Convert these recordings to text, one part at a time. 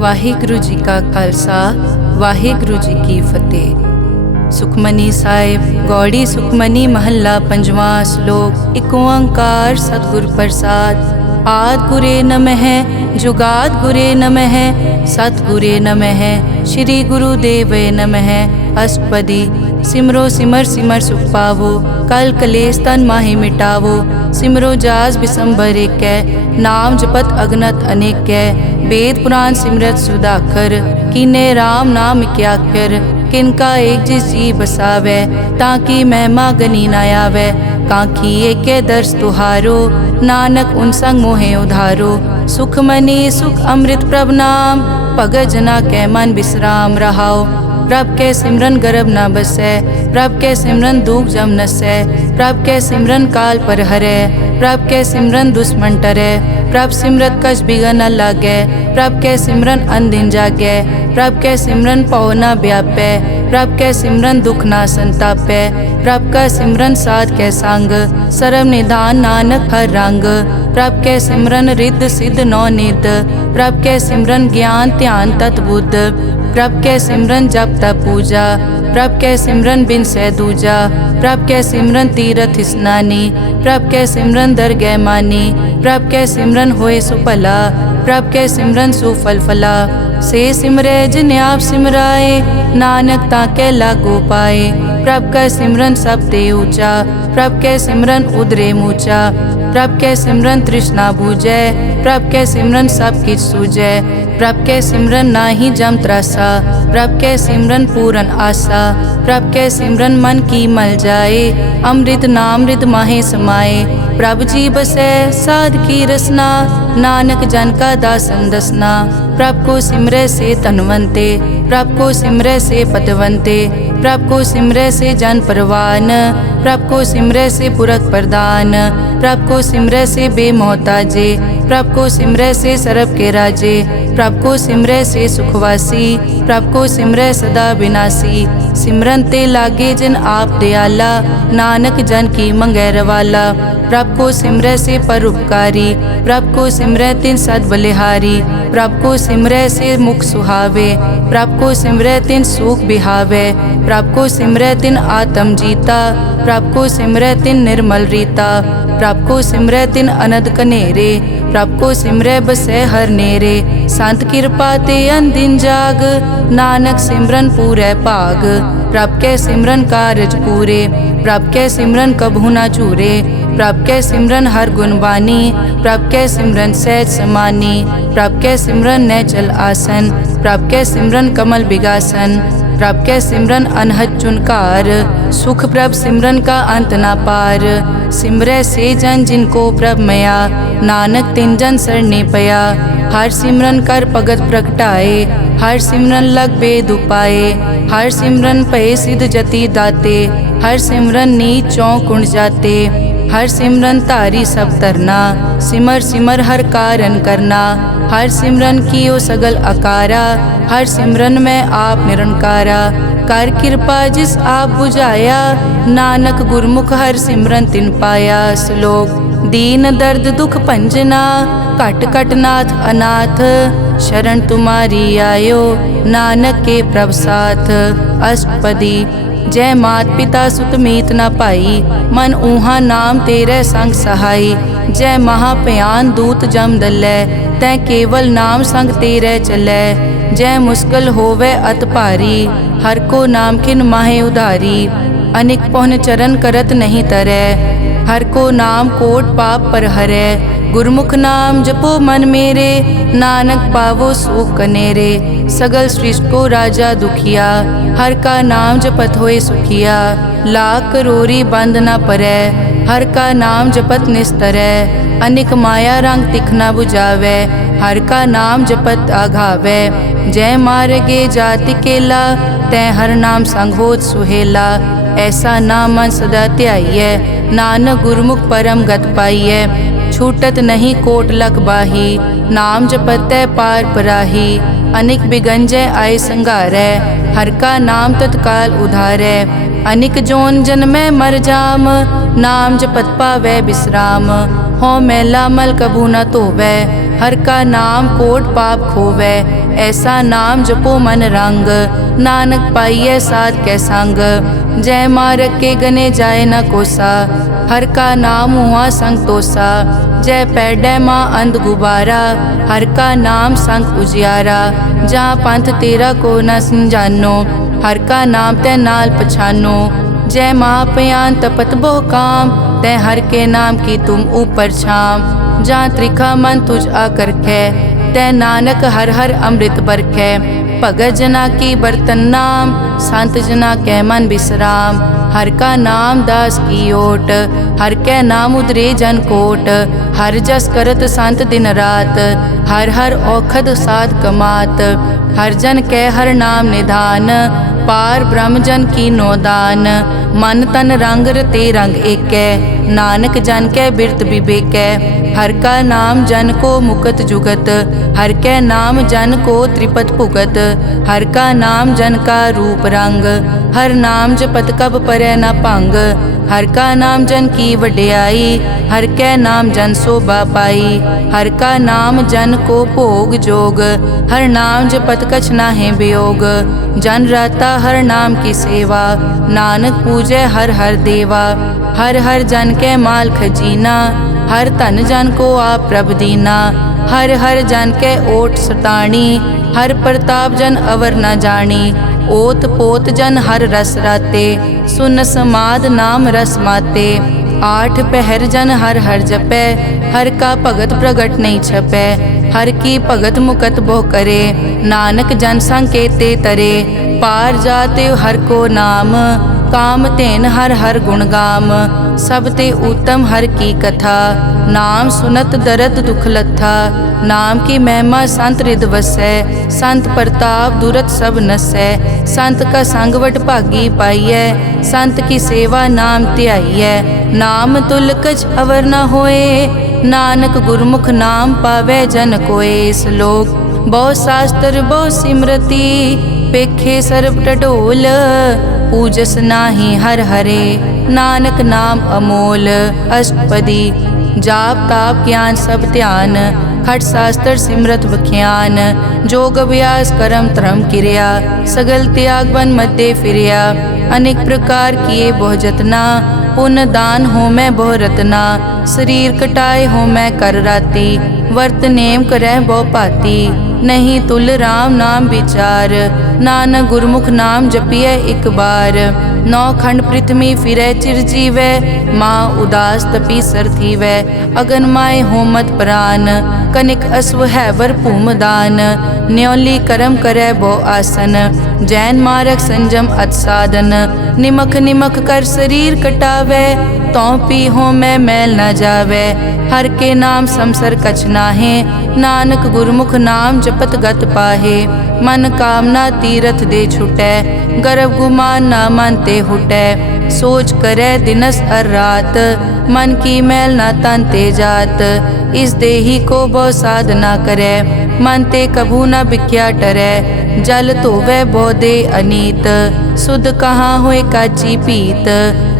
ਵਾਹਿਗੁਰੂ ਜੀ ਕਾ ਖਾਲਸਾ ਵਾਹਿਗੁਰੂ ਜੀ ਕੀ ਫਤਿਹ। ਸੁਖਮਨੀ ਸਾਹਿਬ ਗੌੜੀ ਸੁਖਮਨੀ ਮਹੱਲਾ ਪੰਜਵਾਂ ਸ਼ਲੋਕ। ਇਕ ਓੰਕਾਰ ਸਤਿਗੁਰ ਪ੍ਰਸਾਦ। ਆਦਿ ਗੁਰੇ ਨਮః ਜੁਗਾਦਿ ਗੁਰੇ ਨਮঃ ਸਤਿਗੁਰੇ ਨਮঃ ਸ਼੍ਰੀ ਗੁਰੂ ਦੇਵੇ ਨਮঃ। ਅਸ਼ਟਪਦੀ। ਸਿਮਰੋ ਸਿਮਰ ਸਿਮਰ ਸੁਖ ਪਾਵੋ ਕਲ ਕਲੇਸ਼ ਤਨ ਮਾਹਿ ਮਿਟਾਵੋ। ਸਿਮਰੋ ਜਾਸ ਬਿਸੰਬਰ ਏਕੈ ਨਾਮ ਜਪਤ ਅਗਨਤ ਅਨੇਕੈ। वेद पुराण सिमरत सुधाकर कीने राम नाम क्याकर। किनका एक जिस जी बसावै ताकि महिमा गनी न आवै। कांखी एके दर्श तुहारो नानक उन संग मोहे उधारो। सुख मनी सुख अमृत प्रभ नाम भगत जना कै मन विश्राम रहाओ। प्रभ के सिमरन गर्भ न बसै प्रभ के सिमरन दुख जम नसै। प्रभ के सिमरन काल पर हरै प्रभ के सिमरन दुश्मन टरै। प्रभ सिमरत कछ बिगन न लागै प्रभ के सिमरन अनदिन जागै। प्रभ के सिमरन पौ न व्यापै प्रभ के सिमरन दुख न संतापै। प्रभ का सिमरन साध के संग सर्व निधान नानक हर रंग। प्रभ के सिमरन रिद्ध सिद्ध नौ निध प्रभ के सिमरन ज्ञान ध्यान तत बुद्ध। प्रभ के सिमरन जप तप पूजा प्रभ के सिमरन बिन सै दूजा। प्रभ के सिमरन तीरथ स्नानी प्रभ के सिमरन दरगह मानी। प्रभ के सिमरन होए सुफला प्रभ के सिमरन सुफल फला। से सिमरै जिन आप सिमराए नानक ताके लागो पाए। प्रभ का सिमरन सब ते ऊंचा प्रभ के सिमरन उदरे मूचा। प्रभ के सिमरन तृष्णा बूझै प्रभ के सिमरन सब किछ सूझै। प्रभ के सिमरन नाही जम त्रासा प्रभ के सिमरन पूरन आसा। प्रभ के सिमरन मन की मल जाए अमृत नामृत माहे समाए। प्रभ जी बसै साध की रसना नानक जन का दासन दसना। प्रभ को सिमरै से तनवंते प्रभ को सिमरै से पतवंते। प्रभ को सिमरै से जन परवान प्रभ को सिमरै से पुरख प्रदान। प्रभ को सिमरै से बेमोहताजे प्रभ को सिमरै से सरब के राजे। प्रभ को सिमरै से सुखवासी प्रभ को सिमरै सदा विनाशी। सिमरन ते लागे जिन आप दयाला नानक जन की मंगै रवाला। प्रभ को सिमरै से परोपकारी प्रभ को सिमरै तिन सद बलिहारी। प्रभ को सिमरै से मुख सुहावे प्रभ को सिमरै तिन सुख बिहावे। प्रभ को सिमरै तिन आत्म जीता प्रभ को सिमरै तिन निर्मल रीता। प्रभ को सिमरै तिन अनद कनेरे प्रभ को सिमरै बसै हर नेरे। संत कृपा ते अनदिन जाग नानक सिमरन पूरै भाग। प्रभ के सिमरन कारज पूरे प्रभ के सिमरन कभू न चूरे। प्रभ के सिमरन हर गुण बानी प्रभ के सिमरन सहज समानी। प्रभ के सिमरन नैचल आसन प्रभ के सिमरन कमल बिगासन। प्रभ के सिमरन अनहद चुनकार सुख प्रभ सिमरन का अंत ना पार। सिमरै से जन जिनको प्रभ मया नानक तिन जन सरने पया। हर सिमरन कर भगत प्रगटाए हर सिमरन लग बेद उपाए। हर सिमरन पए सिद्ध जति दाते हर सिमरन नीच चौं कुंड जाते। हर सिमरन तारी सब तरना सिमर सिमर हर कारण करना। हर सिमरन कियो सगल अकारा हर सिमरन में आप निरंकारा। कर कृपा जिस आप बुझाया नानक गुरमुख हर सिमरन तिन पाया। श्लोक। दीन दर्द दुख भंजना घट घट नाथ अनाथ। शरण तुम्हारी आयो नानक के प्रभ साथ। अष्टपदी। जय मात पिता सुत मीत न पाई मन ऊहा नाम तेरे संग सहाई। जय महाभयान दूत जम दलै तै केवल नाम संग तेरे चलै। जय मुश्किल होवे अत भारी हर को नाम खिन माहे उधारी। अनिक पौन चरण करत नहीं तरै हर को नाम कोट पाप पर हरै। गुरमुख नाम जपो मन मेरे नानक पावो सुख कनेरे। सगल सृष्टि को राजा दुखिया हर का नाम जपत होए सुखिया। लाख करोरी बंद न परै हर का नाम जपत निस्तरै। अनिक माया रंग तिखना बुझावै हर का नाम जपत आघावै। जय मार्गे जाति केला तै हर नाम संग होत सुहेला। ऐसा नाम मन सदा ध्याइयै नानक गुरमुख परम गत पाइयै। छूटत नहीं कोट लख बाही नाम जपतै पार पराही। अनिक बिगंजय आय संघारै हर का नाम तत्काल उधारै। अनिक जोन जन्मै मर जाम नाम जपत पावै विश्राम। हों मैला मल कबू न धोवै। हर का नाम कोट पाप खोवै। ऐसा नाम जपो मन रंग, नानक पाइयै साध कै संग। जय मारग के गने जाए न कोसा, हर का नाम हुआ संग तोसा। जय पैडै माँ अंध गुबारा, हर का नाम संग उजियारा। जहाँ पंथ तेरा को न समझानो, हर का नाम तै नाल पछानो। जय महापयान तपत बहु काम, तै हर के नाम की तुम ऊपर छाम। जहाँ त्रिखा मन तुझ आकर कै, तै नानक हर हर अमृत बरखै। भगत जना की बर्तन नाम, संत जना कै मन विश्राम। हर का नाम दास की ओट, हर कै नाम उदरे जन कोट। हर जस करत संत दिन रात, हर हर औखद साध कमात। हर जन कै हर नाम निधान, पार ब्रह्म जन की नोदान। मन तन रंग रते रंग एकै, नानक जन कै बिरत विवेकै। हर का नाम जन को मुकत जुगत, हर कै नाम जन को त्रिपत भुगत। हर का नाम जन का रूप रंग, हर नाम जपत कब परै न भंग। हर का नाम जन की वड्याई, हर कै नाम जन शोभा पाई। हर का नाम जन को भोग जोग, हर नाम जपत कछ नाहि वियोग। जन राता हर नाम की सेवा, नानक पूजै हर हर देवा। हर हर जन कै माल खजीना, हर धन जन को आप प्रभ दीना। हर हर जन कै ओट सताणी, हर प्रताप जन अवर न जानी। ओत पोत जन हर रस राते, सुन समाद नाम रस माते। आठ पहर जन हर हर जपै, हर का भगत प्रगट नहीं छपै। हर की भगत मुकत बहु करे, नानक जन संकेते तरे। पार जाते हर को नाम, काम तेन हर हर गुण गाम। सब ते उत्तम हर की कथा, नाम सुनत दर्द दुख लथा। नाम की महिमा संत रिद वसै, संत प्रताप दुरत सब नसै। संत का संग वट भागी पाइयै, संत की सेवा नाम ध्याइयै। नाम तुल कछ अवर न होए, नानक गुरमुख नाम पावै जन कोए। श्लोक बहु शास्त्र बहु सिमरति, पेखे सर्ब टडोल। पूजस नाही हर हरे, नानक नाम अमोल। अष्टपदी जाप ताप ज्ञान सब ध्यान, खट शास्त्र सिमरत बख्यान। जोग अभ्यास करम धर्म क्रिया, सगल त्याग वन मध्य फिरिया। अनेक प्रकार किए बहु जतना, पुण्य दान हो मैं बहु रतना। शरीर कटाए हो मैं कर राती, वर्त नेम करह बहु पाती। नहीं तुल राम नाम विचार, नानक गुरमुख नाम जपिए एक बार। नौ खंड पृथ्वी फिरै चिर जीवै, माँ उदास तपी सर थीवै। अगन माय होमत प्राण, कनिक अश्व हैवर भूमदान। न्योली करम करै बहु आसन, जैन मारक संजम अत साधन। निमक निमक कर शरीर कटावै, तौ पी हो मैं मैल न जावै। हर के नाम समसर कछ नाहे, नानक गुरमुख नाम जपत गत पाहे। मन कामना तीरथ दे छुटै, गर्भ गुमान ना मन ते हुटै। सोच करै दिनस हर रात, मन की मैल ना तन ते जात। इस देही को बहु साधना करै, मन ते कभू न बिख्या टरै। जल धोवै बहु दे अनीत, सुध कहाँ होए काची पीत।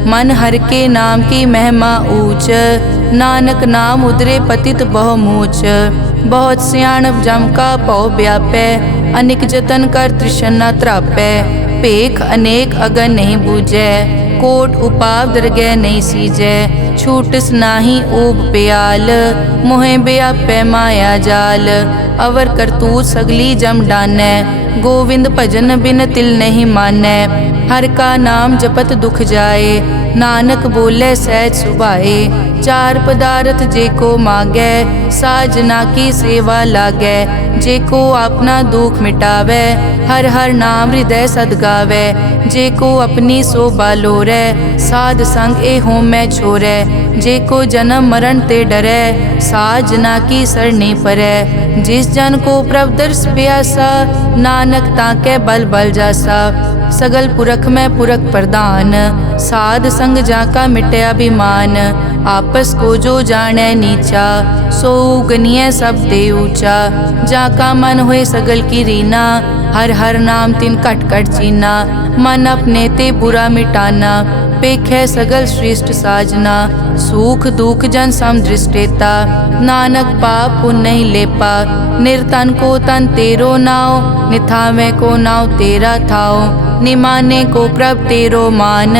मन हर के नाम की महिमा ऊंच, नानक नाम उदरे पतित बहु मूच। बहुत सियाणप जम का पौ व्यापै, अनिक जतन कर तृष्णा त्रापै। पेख अनेक अगन नहीं बूझै, कोट उपाव दरगह नहीं सीजै। छूटस नाही ऊब प्याल, मोहे व्यापै माया जाल। अवर करतूत सगली जम डानै, गोविंद भजन बिन तिल नहीं मानै। हर का नाम जपत दुख जाए, नानक बोले सहज सुभाए। चार पदार्थ जे को मांगै, साजना की सेवा लागै। जे को अपना दुख मिटावै, हर हर नाम हृदय सद गावै। जे को अपनी शोभा लोरै, साध संग ए होमै छोरै। जे को जन्म मरण ते डरै, साजना की सरनी परै। जिस जन को प्रभ दर्श प्यासा, नानक ताकै बल बल जासा। सगल पुरख में पुरख प्रधान, साध संग जाका मिटे अभिमान। आपस को जो जाने नीचा, सो गनिय सब दे ऊंचा। जाका मन होए सगल की रीना, हर हर नाम तिन कट कट चीना। मन अपने ते बुरा मिटाना, पेखै सगल श्रेष्ठ साजना, सुख दुख जन सम दृष्टेता, नानक पाप पुण्य नहीं लेपा, निर्तन को तन तेरो नाव, निथावे को नाव तेरा थाओ, निमाने को प्रभ तेरो मान,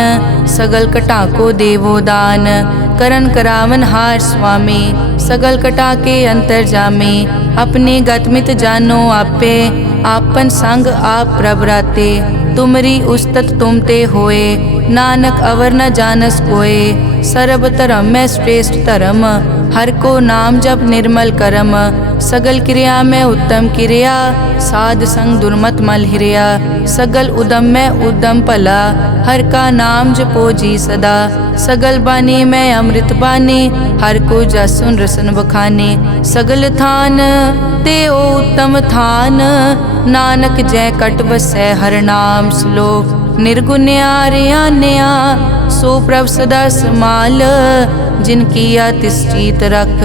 सगल कटा को देवो दान, करन करावन हार स्वामी, सगल कटा के अंतर जामे, अपने गतमित जानो आपे, आपन संग आप प्रभ राते, तुमरी उस्तत तुम ते होए, नानक अवर न जानस कोए, सर्ब धर्म में श्रेष्ठ धर्म, हर को नाम जप निर्मल करम, सगल क्रिया में उत्तम क्रिया, साध संग दुर्मत मल हिरिया, सगल उदम में उद्दम भला, हर का नाम जपो जी सदा, सगल बानी में अमृत बानी, हर को जस सुन रसन बखाने, सगल थान ते ओ उत्तम थान, नानक जय कट बसै हर नाम श्लोक, निर्गुण्या रियान्या सो प्रभ सदा समाल, जिनकी तिष्ठित रख,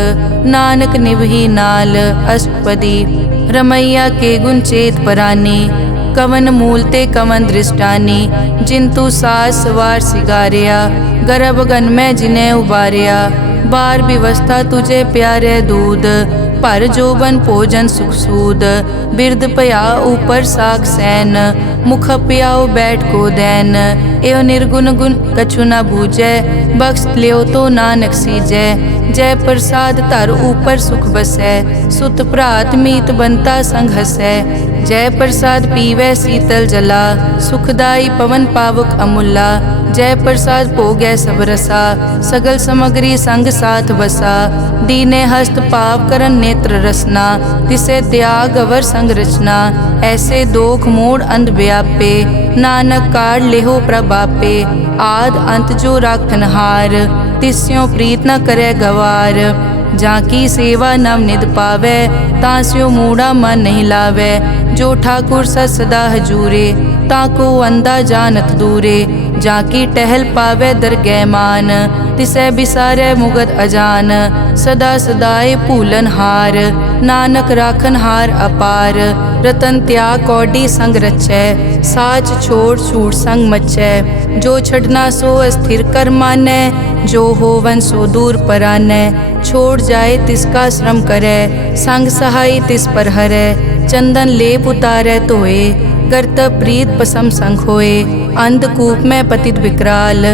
नानक निभही नाल, अष्टपदी रमैया के गुण चेत परानी, कवन मूल ते कवन दृष्टानी, जिंतु सास वार सिगारिया, गर्भ गन में जिन्हें उबारिया, बार व्यवस्था तुझे प्यारे दूध, पर जोबन भोजन सुख सूद, बिरद पया ऊपर साख सैन, मुख पियाओ बैठ को दैन, एव निर्गुण गुण कछु न बूझै, बख्श लियो तो नानक सीजै, जय प्रसाद धर ऊपर सुख बसै, सुत भ्रात मीत बनता संग हसै, जय प्रसाद पीवै शीतल जला, सुखदाई पवन पावक अमूला, जय प्रसाद भोगै सब रसा, सगल समग्री संग साथ बसा, दीने हस्त पाव करन नेत्र रसना, तिसे त्याग अवर संग रचना, ऐसे दोख मोड़ अंध व्यापे, नानक काढ़ लेहो प्रभापे, आद अंत जो राखनहार, तिस्यों प्रीत न करे गवार, जाकी सेवा नव निध पावै, तास्यो मूढ़ा मन नहीं लावै, जो ठाकुर सदा हजूरे, ताको अंधा जानत दूरे, जाकी टहल पावे दरगह मान, तिसै बिसारै मुगद अजान, सदा सदाए भूलन हार, नानक राखन हार अपार, रतन त्याग कौडी संग रचै, साच छोड़ छूट संग मचै, जो छड़ना सो अस्थिर कर मानै, जो होवन सो दूर परानै, छोड़ जाए तिसका श्रम करै, संग सहाय तिस पर हरै, चंदन लेप उतारै धोए, करतब प्रीत पसम संग होए, अंधकूप में पतित विकराल,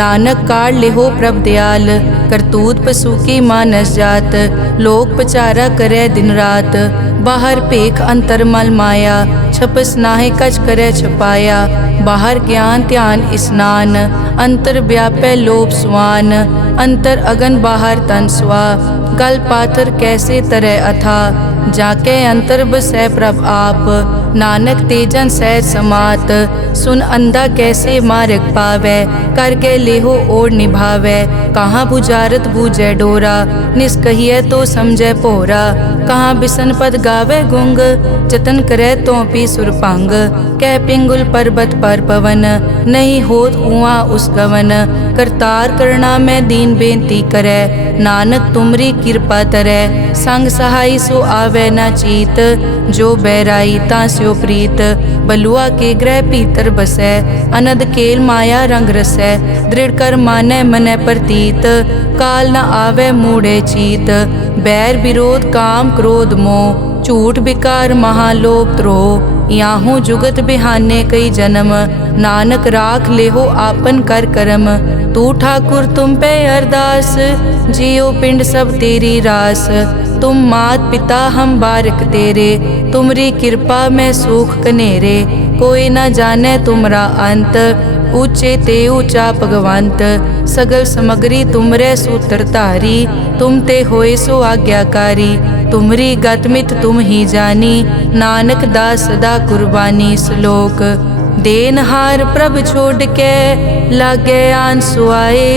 नानक काढ़ लेहो प्रभ दयाल, करतूत पशु की मानस जात, लोक पचारा करे दिन रात, बाहर पेख अंतर मल माया, छपस नाहे कच करे छपाया, बाहर ज्ञान ध्यान स्नान, अंतर व्यापै लोभ स्वान, अंतर अगन बाहर तन स्वा, गल पाथर कैसे तरह अथा, जाके अंतर बसै प्रभ आप, नानक तेजन सैर समात, सुन अंधा कैसे मार्ग पावै, कर गए लेहो ओर निभावै, कहाँ बुझारत बूझै डोरा, निष्कहिए तो समझै पोरा, कहाँ बिसन पद गावे गुंग, जतन करे तो पी सुरपांग, कह पिंगुल पर्वत पर पवन, नहीं होत उआ उस गवन, करतार करना में दीन बेनती करे, नानक तुमरी कृपा तरै, संग सहाय सो आवे न चीत, जो बैराई तास्यो प्रीत, बलुआ के ग्रह भीतर बसै, अनद केल माया रंग रसै, दृढ़ कर मानै मनै प्रतीत, काल न आवे मूढ़े चीत, बैर विरोध काम क्रोध मोह, झूठ विकार महालोभ द्रोह, याहू जुगत बिहाने कई जन्म, नानक राख लेहो आपन कर करम, तू ठाकुर तुम पे अरदास, जियो पिंड सब तेरी रास, तुम मात पिता हम बारिक तेरे, तुमरी कृपा में सुख कनेरे, कोई न जाने तुमरा अंत, ऊंचे ते ऊंचा भगवंत, सगल समग्री तुमरे सूत्र धारी, तुम ते होए सो आज्ञाकारी, तुमरी गतमित तुम ही जानी, नानक दास सदा कुर्बानी। श्लोक देनहार प्रभ छोड़ के लागे आन सुआए,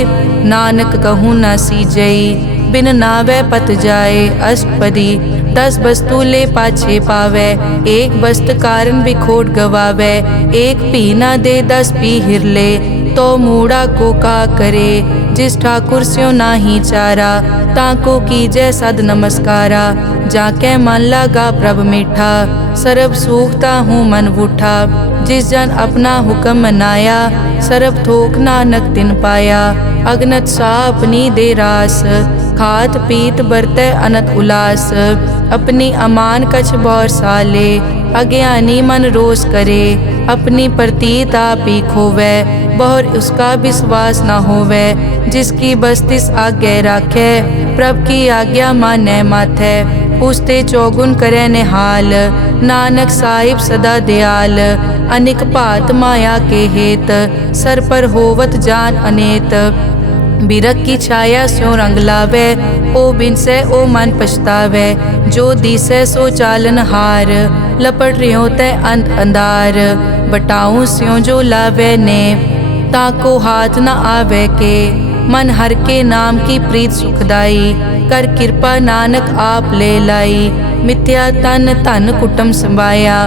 नानक कहूँ न सीजई बिन नावे पत जाए। अष्टपदी 10 वस्तु ले पाछे पावे, एक वस्त कारण बिखोट गवावे, एक पी ना दे 10 पी हिरले, तो मूड़ा को का करे, जिस ठाकुर स्यो नाही चारा, ताको कीजै सद नमस्कारा। जाके मन लागा प्रभ मीठा, सरब सूखता हूँ मन बूठा। जिस जन अपना हुक्म मनाया, सरब थोक नानक तिन पाया। अगनत सा अपनी दे रास, खात पीत बरतै अनत उलास। अपनी अमान कछ बौर साले, अज्ञानी मन रोस करे। अपनी प्रतीत आप ही खोवै, बहुर उसका विश्वास न होवै। जिसकी बस्तिस आज्ञा राखै, प्रभ की आज्ञा मानै माथै। उसते चौगुन करे निहाल, नानक साहिब सदा दयाल। अनिक भात माया के हेत, सर पर होवत जान अनेत। बिरख की छाया स्यों रंग लावे, ओ बिनसे ओ मन पछतावे। जो दिसै सो चालन हार, लपट रियो तै अंत अंधार। बटाऊं स्यों जो लावे ने, ताको हाथ न आवे के। मन हर के नाम की प्रीत सुखदाई, कर कृपा नानक आप ले लाई। मिथ्या तन धन कुटुम संभाया,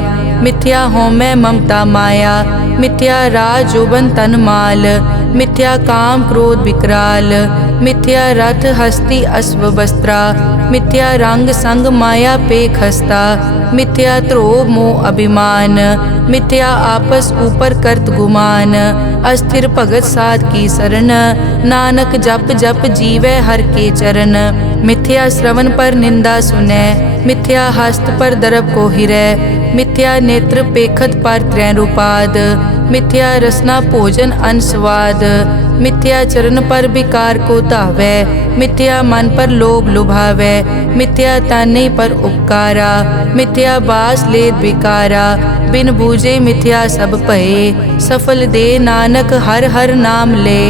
मिथ्या होमै ममता माया। मिथ्या राज जोबन तन माल, मिथ्या काम क्रोध विकराल। मिथ्या रथ हस्ती अश्व वस्त्रा, मिथ्या रंग संग माया पे खस्ता। मिथ्या ध्रोह मोह अभिमान, मिथ्या आपस ऊपर करत गुमान। अस्थिर भगत साध की शरण, नानक जप जप जीवै हर के चरण। मिथ्या श्रवण पर निंदा सुनै, मिथ्या हस्त पर दरब को हिरै। मिथ्या नेत्र पेखत पर त्रैरूपाद, मिथ्या रसना भोजन अनस्वाद। मिथ्या चरण पर विकार को धावै, मिथ्या मन पर लोभ लुभावै। मिथ्या ताने पर उपकारा, मिथ्या बास लेत विकारा। बिन बूझे मिथ्या सब भये, सफल दे नानक हर हर नाम ले।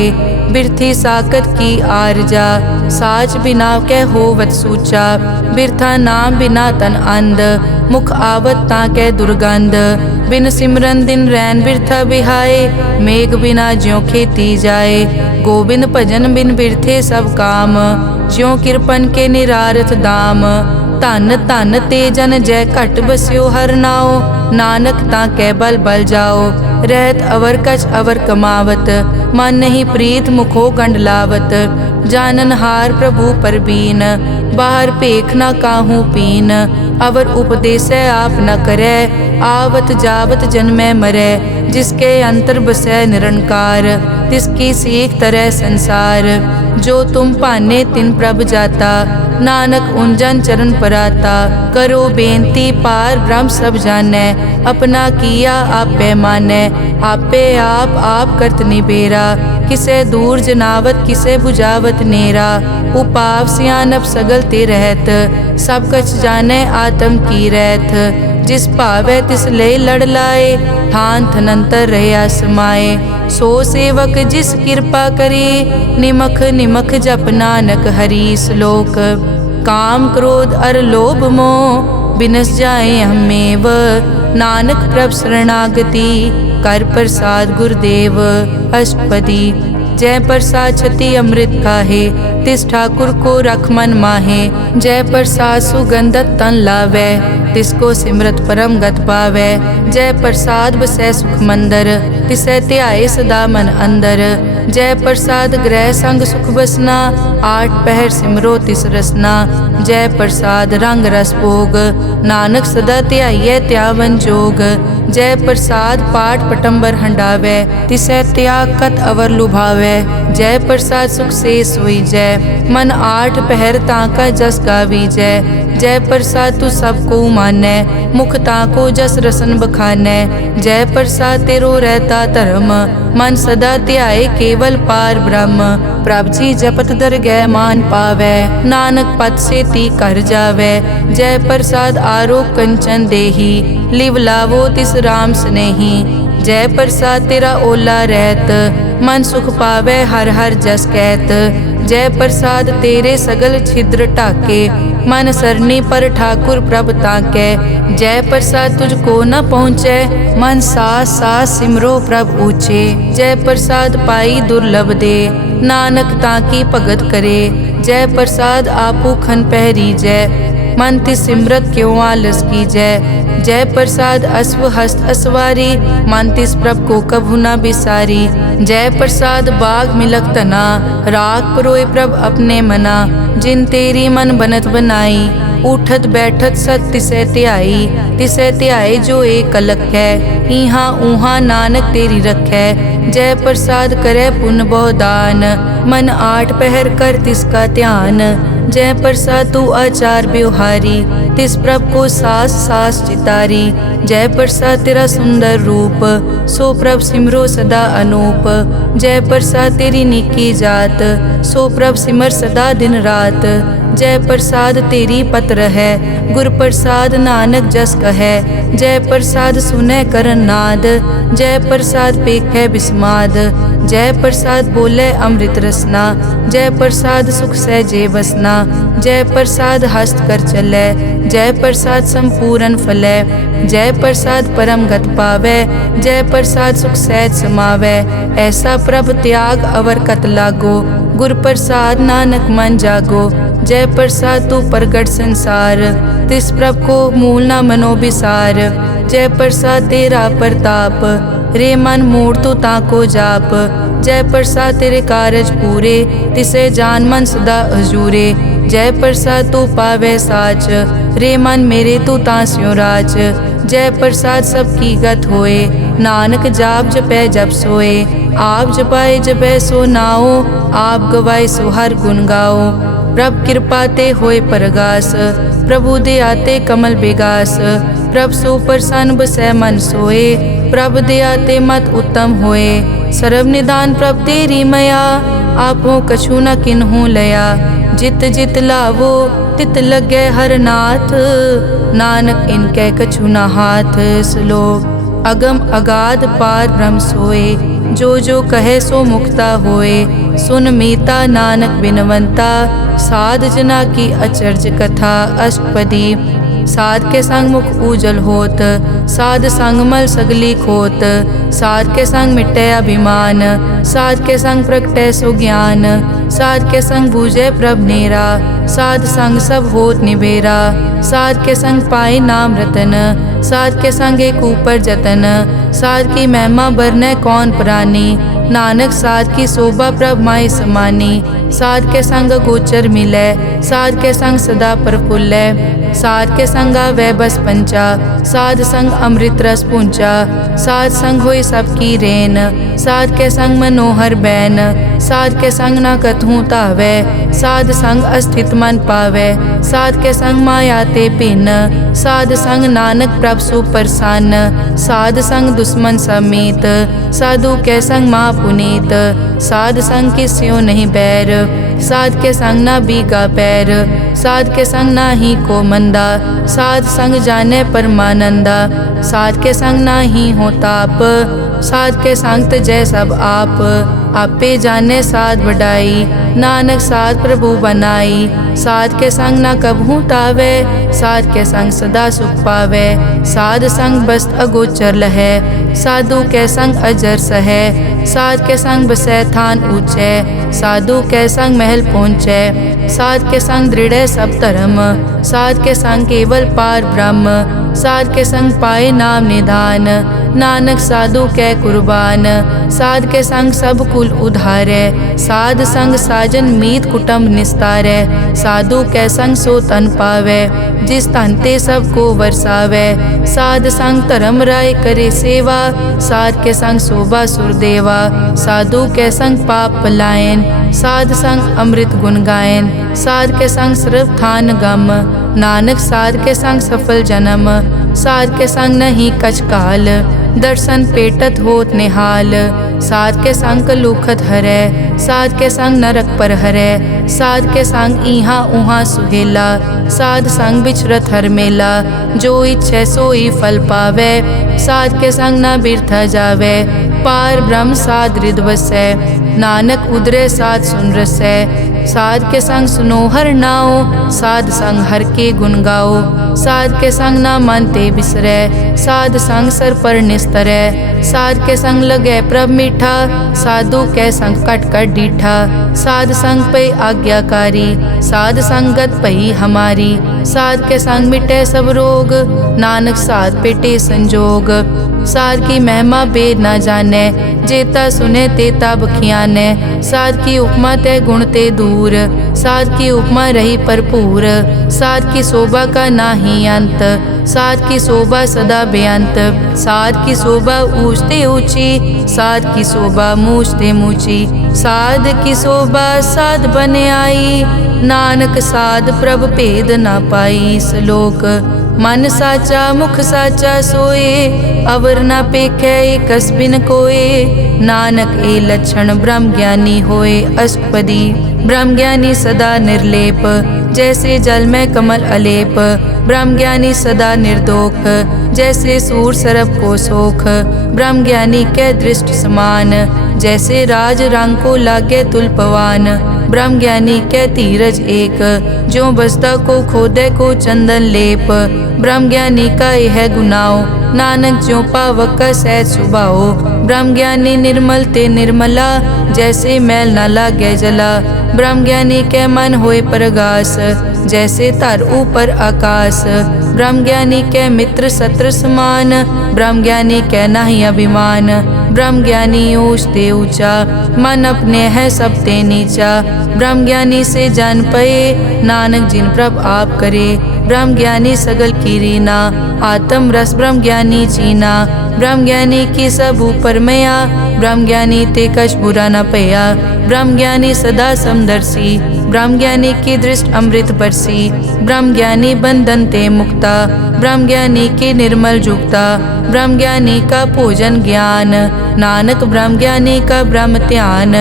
बिरथी साकत की आरजा, साच बिना कै होवत सूचा। बिरथा नाम बिना तन अंध, मुख आवत ताकै दुर्गंध। बिन सिमरन दिन रैन बिरथा बिहाए, मेघ बिना ज्यों खेती जाए। गोबिंद भजन बिन बिरथे सब काम, ज्यों किरपन के निरारथ दाम। धन धन ते जन जय घट बस्यो हर नाओ, नानक ताकै बल बल जाओ। रहत अवर कछ अवर कमावत, मन नहीं प्रीत मुखो गंड लावत। जानन हार प्रभु परबीन, बाहर पेख न काहू पीन। अवर उपदेसै आप न करै, आवत जावत जन्मै मरै। जिसके अंतर बसै निरंकार, तिसकी सीख तरह संसार। जो तुम पाने तिन प्रभ जाता, नानक उन चरण पराता। करो बेनती पार ब्रह्म सब जानै, अपना किया आप पैमानै। आपे आप करत निबेरा, किसे दूर जनावत किसे बुझावत नेरा। उपाव सियानप सगल ते रहत, सब कछ जानै आत्म की रहत। जिस भावै तिस ले लड़ लाए, थान थनंतर रहया समाए। सो सेवक जिस कृपा करे, निमख निमख जप नानक हरि श्लोक। काम क्रोध अर लोभ मोह, बिनस जाए हमेव। नानक प्रभ शरणागति, कर प्रसाद गुरुदेव। अष्टपदी। जय प्रसाद छति अमृत खाहे, तिस ठाकुर को रख मन माहे। जय प्रसाद सुगंधत तन लावै, तिसको सिमरत परम गत पावै। जय प्रसाद बसै सुख मंदर, तिसै ध्याए सदा मन अंदर। जय प्रसाद ग्रह संग सुख बसना, आठ पहर सिमरो तिस रसना। जय प्रसाद रंग रस भोग, नानक सदा ध्याइयै त्यावन जोग। जय प्रसाद पाठ पटंबर हंडावै, तिसै त्याग कत अवर लुभावै। जय प्रसाद सुख से सोई जय, मन आठ पहर ताका जस गावीजै। जय प्रसाद तू सबको मानै, मुख ताको जस रसन बखानै। जय प्रसाद तेरो रहता धर्म, मन सदा ध्याए केवल पार ब्रह्म। प्रभ जी जपत दरगह मान पावै, नानक पद से ती कर जावै। जय प्रसाद आरोग कंचन देही, लिव लावो तिस राम स्नेही। जय प्रसाद तेरा ओला रहत, मन सुख पावै हर हर जस कहत। जय प्रसाद तेरे सगल छिद्र ढाके, मन सरनी पर ठाकुर प्रभ ताकै। जय प्रसाद तुझको न पहुँचै, मन सास सास सिमरो प्रभ ऊँचे। जय प्रसाद पाई दुर्लभ दे, नानक ताकी भगत करे। जय प्रसाद आपू खन पहरी जय, मन तिस सिमरत क्यों आलस की जय प्रसाद अश्व हस्त असवारी, मन तिस प्रभ को कभु न बिसारी। जय प्रसाद बाग मिलक तना, राग परोए प्रभ अपने मना। जिन तेरी मन बनत बनाई, उठत बैठत सत तिसै ध्याई जो एक कलक है। इहाँ ऊहाँ नानक तेरी रखै, जय प्रसाद करे पुन बहुदान। मन आठ पहर कर तिसका ध्यान, जय प्रसाद तू आचार व्यवहारी। तिस प्रभ को सास सास चितारी, जय प्रसाद तेरा सुंदर रूप। सो प्रभ सिमरो सदा अनूप, जय प्रसाद तेरी निकी जात। सो प्रभ सिमर सदा दिन रात, जय प्रसाद तेरी पत्र है। गुर प्रसाद नानक जस कहे, जय प्रसाद सुनै करन नाद। जय प्रसाद पेखै बिस्माद, जय प्रसाद बोले अमृत रसना। जय प्रसाद सुख सहजे बसना, जय प्रसाद हस्त कर चलै। जय प्रसाद संपूर्ण फलै, जय प्रसाद परम गत पावै। जय प्रसाद सुख सहज समावै, ऐसा प्रभ त्याग अवर कत लागो। गुर प्रसाद नानक मन जागो, जय प्रसाद तू प्रगट संसार। तिस प्रभ को मूल न मनो बिसार, जय प्रसाद तेरा प्रताप। रे मन मूड तू ताको जाप, जय प्रसाद तेरे कारज पूरे। तिसे जान मन सदा अजूरे, जय प्रसाद तू पावे साच। रे मन मेरे तू तास्यो राज, जय प्रसाद सबकी गत होए। नानक जाप जपै जप सोए, आप जपाए जपै सो नाओ। आप गवाए सो हर गुण गाओ, प्रभ कृपा ते होए परगास। प्रभु दे आते कमल बेगास, प्रभ सो प्रसन्न बसै मन सोए। प्रभ दे आते मत उत्तम होए, सर्व निदान प्रभ तेरी मया। आपो कछु न किन्हु लया, जित जित लावो तित लगे हर नाथ। नानक इनके कछु न हाथ। श्लोक अगम अगाध पार ब्रह्म सोए, जो कहे सो मुक्ता होए। सुन मीता नानक बिनवंता, साध जना की अचर्ज कथा। अष्टपदी साध के संग मुख उजल होत, साध संग मल सगली खोत। साध के संग मिटे अभिमान, साध के संग प्रगटे सो ज्ञान। साध के संग बूझे प्रभ नेरा, साध संग सब होत निबेरा। साध के संग पाए नाम रतन, साध के संग एक ऊपर जतन। साध की महिमा बरने कौन प्राणी, नानक साध की शोभा प्रभ माई समानी। साध के संग गोचर मिलै, साध के संग सदा प्रफुल्लै। साध के संग आवे बस पंचा, साध संग अमृत रस पूंचा। साध संग होई सबकी रेन, साध के संग मनोहर बैन। साध के संग न कथूं तावै, साध संग अस्थित मन पावै। साध के संग माया ते भिन्न, साध संग नानक प्रभ सुप्रसन्न। साध संग दुश्मन समीत, साधु के संग महा पुनीत। साध संग किस्यो नहीं बैर, साध के संग ना बीगा पैर। साध के संग ना ही को मंदा, साध संग जाने परमानंदा। साध के संग ना ही हो ताप, साध के संग तजै सब आप। आपे जाने साध बढ़ाई, नानक साध प्रभु बनाई। साध के संग ना कबहू तावै, साध के संग सदा सुख पावै। साध संग बस्त अगोचर लहै, साधु के संग अजर सहै। साध के संग बसै थान ऊंचै, साधु के संग महल पहुँचै। साध के संग दृढ़ सब धर्म, साध के संग केवल पार ब्रह्म। साध के संग पाए नाम निधान, नानक साधु कै कुर्बान। साध के संग सब कुल उधारै, साध संग साजन मीत कुटुंब निस्तारै। साधु कै संग सो तन पावै, जिस तन ते सब को वरसावै। साध संग धर्म राय करे सेवा, साध के संग शोभा सुरदेवा। साधु के संग पाप पलायन, साध संग अमृत गुण गायन। साध के संग सर्व थान गम, नानक साध के संग सफल जन्म। साध के संग नहीं कछ काल, दर्शन पेटत होत निहाल। साध के संग लूखत हरै, साध के संग नरक पर हरै। साध के संग इहाँ उहाँ सुहेला, साध संग बिछरत हर मेला। जो इच्छै सोई फल पावै, साध के संग न बिरथा जावै। पार ब्रह्म साध हृद बसै, नानक उदरे साध सुन रसै। साध के संग सुनो हर नाओ, साध संग हर के गुण गाओ। साध के संग ना मानते बिसरै, साध संग सर पर निस्तरै। साध के संग लगे प्रभ मीठा, साधु के संग कट कट डीठा। साध संग पे आज्ञाकारी, साध संगत पई हमारी। साध के संग मिटे सब रोग, नानक साध पेटे संजोग। साध की महिमा बेद ना जाने, जेता सुने तेता बखियाने। साध की उपमा ते गुण ते दूर, साध की उपमा रही भरपूर। साध की शोभा का नाही अंत, साध की शोभा सदा बेअंत। साध की शोभा ऊंचते ऊंची, साध की शोभा मूछते मूची। साध की शोभा साध बने आई, नानक साध प्रभ भेद ना पाई। श्लोक मन साचा मुख साचा सोए, अवर ना पेखै एकस बिन कोए। नानक ए लक्षण ब्रह्म ज्ञानी होए। अष्टपदी ब्रह्म ज्ञानी सदा निर्लेप, जैसे जल में कमल अलेप। ब्रह्म ज्ञानी सदा निर्दोख, जैसे सूर सरप को सोख। ब्रह्म ज्ञानी के दृष्ट समान, जैसे राज रंग को लागे तुलपवान। ब्रह्म ज्ञानी के धीरज एक, जो बसता को खोदे को चंदन लेप। ब्रह्म ज्ञानी का यह गुनाओ, नानक ज्यों पावक का सहज सुभाओ। ब्रह्म ज्ञानी निर्मल ते निर्मला, जैसे मैल न लागे जला। ब्रह्म ज्ञानी के मन होए प्रगास, जैसे तर ऊपर आकाश। ब्रह्म ज्ञानी के मित्र शत्रु समान, ब्रह्म ज्ञानी के नाही अभिमान। ब्रह्म ज्ञानी ऊंच ते ऊंचा, मन अपने है सब ते नीचा। ब्रह्म ज्ञानी से जान पए, नानक जिन प्रभ आप करे। ब्रह्म ज्ञानी सगल की रीना, आत्म रस ब्रह्म ज्ञानी चीना। ब्रह्म ज्ञानी की सब ऊपर मया, ब्रह्म ज्ञानी ते कछ बुरा न पया। ब्रह्म ज्ञानी सदा समदर्शी, ब्रह्म ज्ञानी की दृष्टि अमृत बरसी। ब्रह्म ज्ञानी बंधन ते मुक्ता, ब्रह्म ज्ञानी की निर्मल जुक्ता। ब्रह्म ज्ञानी का पूजन ज्ञान, नानक ब्रह्म ज्ञानी का ब्रह्म ध्यान।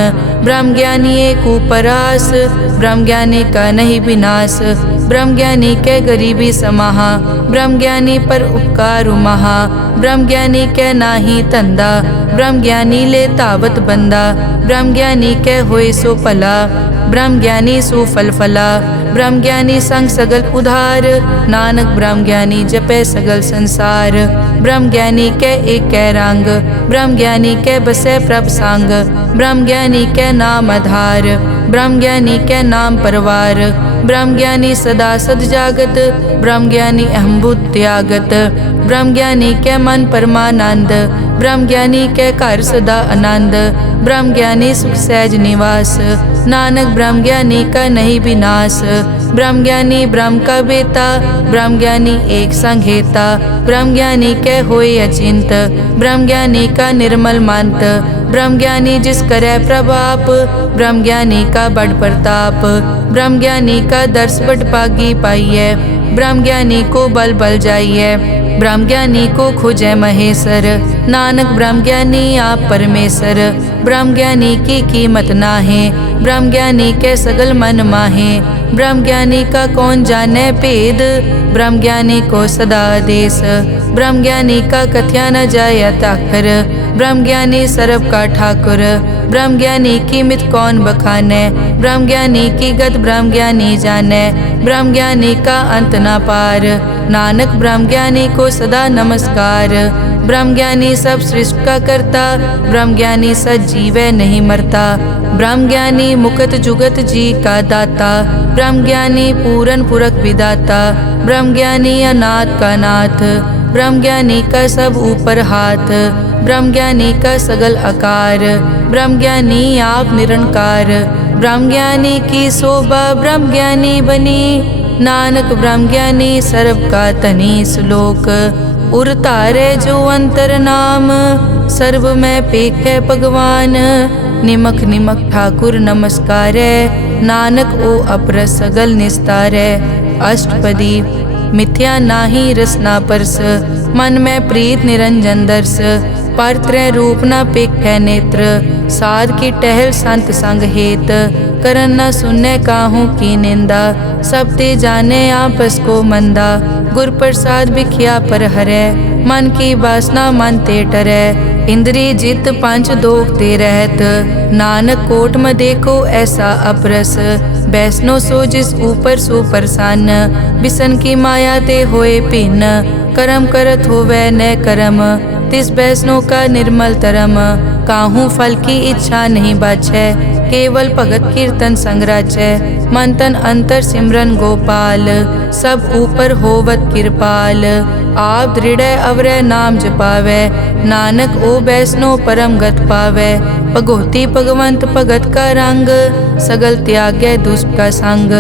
ब्रह्म ज्ञानी एक उपरास, ब्रह्म ज्ञानी का नहीं विनाश। ब्रह्म ज्ञानी के गरीबी समाहा, ब्रह्म ज्ञानी पर उपकार महा। ब्रह्म ज्ञानी के नाही तंदा, ब्रह्म ज्ञानी ले तावत बंदा। ब्रह्म ज्ञानी के होए सो फला, ब्रह्म ज्ञानी सुफल फला। ब्रह्म ज्ञानी संग सगल उधार, नानक ब्रह्म ज्ञानी जपे सगल संसार। ब्रह्म ज्ञानी के एक रंग, ब्रह्म ज्ञानी के बसे प्रभ संग। ब्रह्म ज्ञानी के नाम आधार, ब्रह्म ज्ञानी के नाम परवार। ब्रह्म ज्ञानी सदा सद जागत, ब्रह्म ज्ञानी अहम बुद्धि त्यागत। ब्रह्म ज्ञानी के मन परमानंद, ब्रह्म ज्ञानी के घर सदा आनंद। ब्रह्म ज्ञानी सुख सहज निवास, नानक ब्रह्म ज्ञानी का नहीं विनाश। ब्रह्म ज्ञानी ब्रह्म का बेता, ब्रह्म ज्ञानी एक संग हेता। ब्रह्म ज्ञानी के होए अचिंत, ब्रह्म ज्ञानी का निर्मल मंत। ब्रह्म ज्ञानी जिस करे प्रभाप, ब्रह्म ज्ञानी का बड़ प्रताप। ब्रह्म ज्ञानी का दर्श बड़ पागी पाइये, ब्रह्म ज्ञानी को बल बल जाइए। ब्रह्म ज्ञानी को खोजे महेश्वर, नानक ब्रह्म ज्ञानी आप परमेश्वर। ब्रह्म ज्ञानी की कीमत नाहे, ब्रह्म ज्ञानी के सगल मन माहे। ब्रह्म ज्ञानी का कौन जाने भेद, ब्रह्म ज्ञानी को सदा आदेश। ब्रह्म ज्ञानी का कथ्या न जाया ताकर, ब्रह्म ज्ञानी सर्व का ठाकुर। ब्रह्म ज्ञानी की मित कौन बखाने, ब्रह्म ज्ञानी की गत ब्रह्म ज्ञानी जाने। ब्रह्म ज्ञानी का अंत न पार, नानक ब्रह्म ज्ञानी को सदा नमस्कार। ब्रह्म ज्ञानी सब सृष्टि का करता, ब्रह्म ज्ञानी सजीवै नहीं मरता। ब्रह्म ज्ञानी मुकत जुगत जी का दाता, ब्रह्म ज्ञानी पूरन पुरख विदाता। ब्रह्म ज्ञानी अनाथ का नाथ, ब्रह्म ज्ञानी का सब ऊपर हाथ। ब्रह्म ज्ञानी का सगल आकार, ब्रह्म ज्ञानी आप निरंकार। ब्रह्म ज्ञानी की शोभा ब्रह्म ज्ञानी बनी, नानक ब्रह्म ज्ञानी सर्व का तनी। श्लोक उर तारे जो अंतर नाम, सर्व में पेखे भगवान। निमक निमक ठाकुर नमस्कारे, नानक ओ अपर सगल निस्तारे। अष्टपदी मिथ्या नाही रसना परस, मन में प्रीत निरंजन दर्श। पर त्रय रूप न पेखे नेत्र, साध की टहल संत संग हेत। करन न सुनने काहू की निंदा, सब ते जाने आपस को मंदा। गुर प्रसाद बिखिया पर हरै, मन की वासना मन ते टरै। इंद्री जित पंच दोख ते रहत, नानक कोट म देखो ऐसा अपरस। बैसनो सो जिस ऊपर सो प्रसन्न, बिसन की माया ते होए भिन्न। कर्म करत होवै न कर्म, तिस बैसनो का निर्मल तरम। काहू फल की इच्छा नहीं बाछै, केवल भगत कीर्तन संग राचै। मन तन अंतर सिमरन गोपाल, सब ऊपर होवत कृपाल। आप दृढ़ अवरै नाम जपावै, नानक ओ बैसनो परम गत पावै। भगोती भगवंत भगत का रंग, सगल त्यागै दुष्ट का संग।